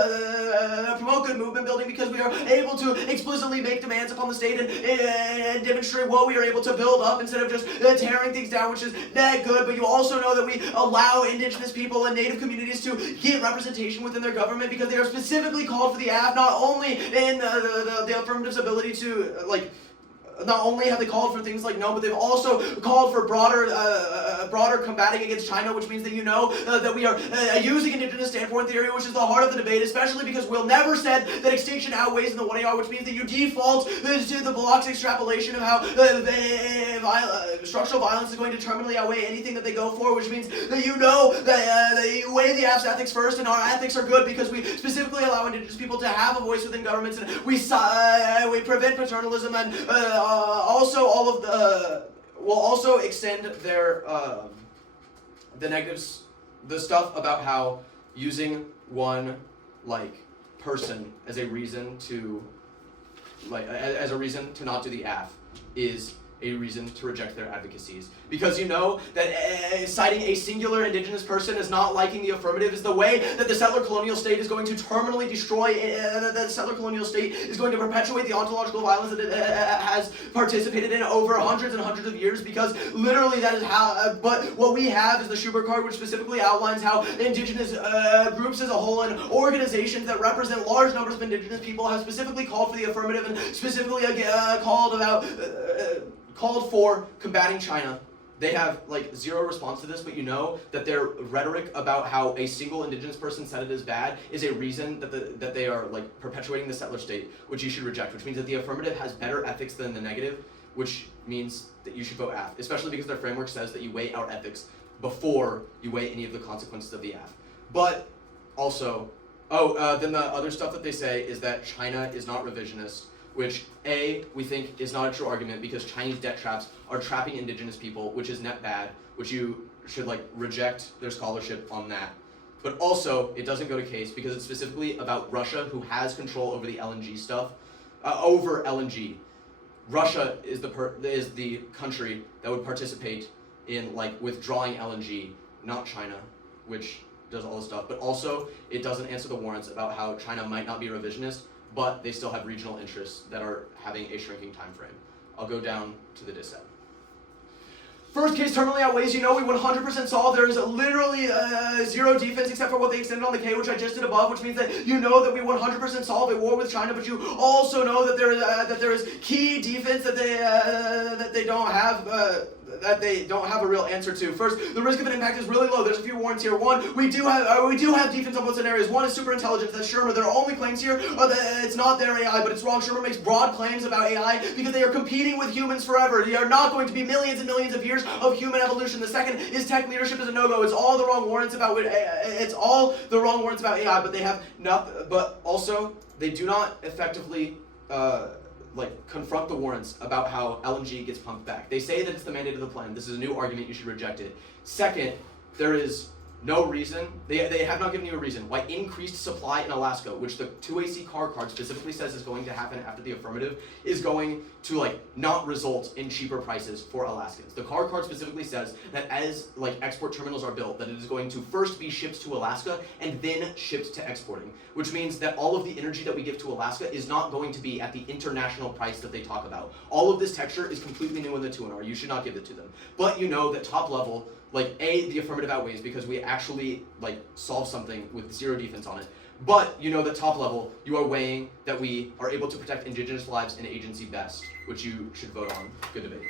movement building because we are able to explicitly make demands upon the state and demonstrate what we are able to build up instead of just tearing things down, which is that good. But you also know that we allow indigenous people and native communities to get representation within their government because they are specifically called for the Aff, not only in the affirmative's ability to not only have they called for things like no, but they've also called for broader combating against China, which means that you know that we are using indigenous standpoint theory, which is the heart of the debate, especially because we'll never said that extinction outweighs in the 1AR, which means that you default to the block's extrapolation of how structural violence is going to terminally outweigh anything that they go for, which means that you know that you weigh the Aff's ethics first, and our ethics are good because we specifically allow indigenous people to have a voice within governments, and we prevent paternalism, and also all of the will also extend their the negatives, the stuff about how using one person as a reason to as a reason to not do the Aff is a reason to reject their advocacies. Because you know that citing a singular indigenous person as not liking the affirmative is the way that the settler colonial state is going to terminally destroy, the settler colonial state is going to perpetuate the ontological violence that it has participated in over hundreds and hundreds of years, because literally that is how, but what we have is the Schubert card, which specifically outlines how indigenous groups as a whole and organizations that represent large numbers of indigenous people have specifically called for the affirmative and specifically called for combating China. They have zero response to this, but you know that their rhetoric about how a single indigenous person said it is bad is a reason that they are perpetuating the settler state, which you should reject, which means that the affirmative has better ethics than the negative, which means that you should vote Aff, especially because their framework says that you weigh our ethics before you weigh any of the consequences of the Aff. But also, then the other stuff that they say is that China is not revisionist, which we think is not a true argument because Chinese debt traps are trapping indigenous people, which is net bad, which you should reject their scholarship on that. But also, it doesn't go to case because it's specifically about Russia, who has control over the LNG stuff, over LNG. Russia is the country that would participate in withdrawing LNG, not China, which does all this stuff. But also, it doesn't answer the warrants about how China might not be revisionist, but they still have regional interests that are having a shrinking time frame. I'll go down to the dissent. First case terminally outweighs, you know we 100% solve. There is literally zero defense except for what they extended on the K, which I just did above, which means that you know that we 100% solve a war with China, but you also know that there is key defense that they don't have a real answer to. First, the risk of an impact is really low. There's a few warrants here. One, we do have defense on both scenarios. One is super intelligence. That's Shermer. Their only claims here are that it's not their AI, but it's wrong. Shermer makes broad claims about AI because they are competing with humans forever. They are not going to be millions and millions of years of human evolution. The second is tech leadership is a no-go. It's all the wrong warrants about AI, but they have not. But also, they do not effectively confront the warrants about how LNG gets pumped back. They say that it's the mandate of the plan. This is a new argument. You should reject it. Second, there is no reason, they have not given you a reason why increased supply in Alaska, which the 2AC car card specifically says is going to happen after the affirmative, is going to like not result in cheaper prices for Alaskans. The car card specifically says that as like export terminals are built, that it is going to first be shipped to Alaska and then shipped to exporting, which means that all of the energy that we give to Alaska is not going to be at the international price that they talk about. All of this texture is completely new in the 2NR. You should not give it to them. But you know that top level, like the affirmative outweighs because we actually like solve something with zero defense on it. But you know that top level, you are weighing that we are able to protect indigenous lives and agency best, which you should vote on. Good debate.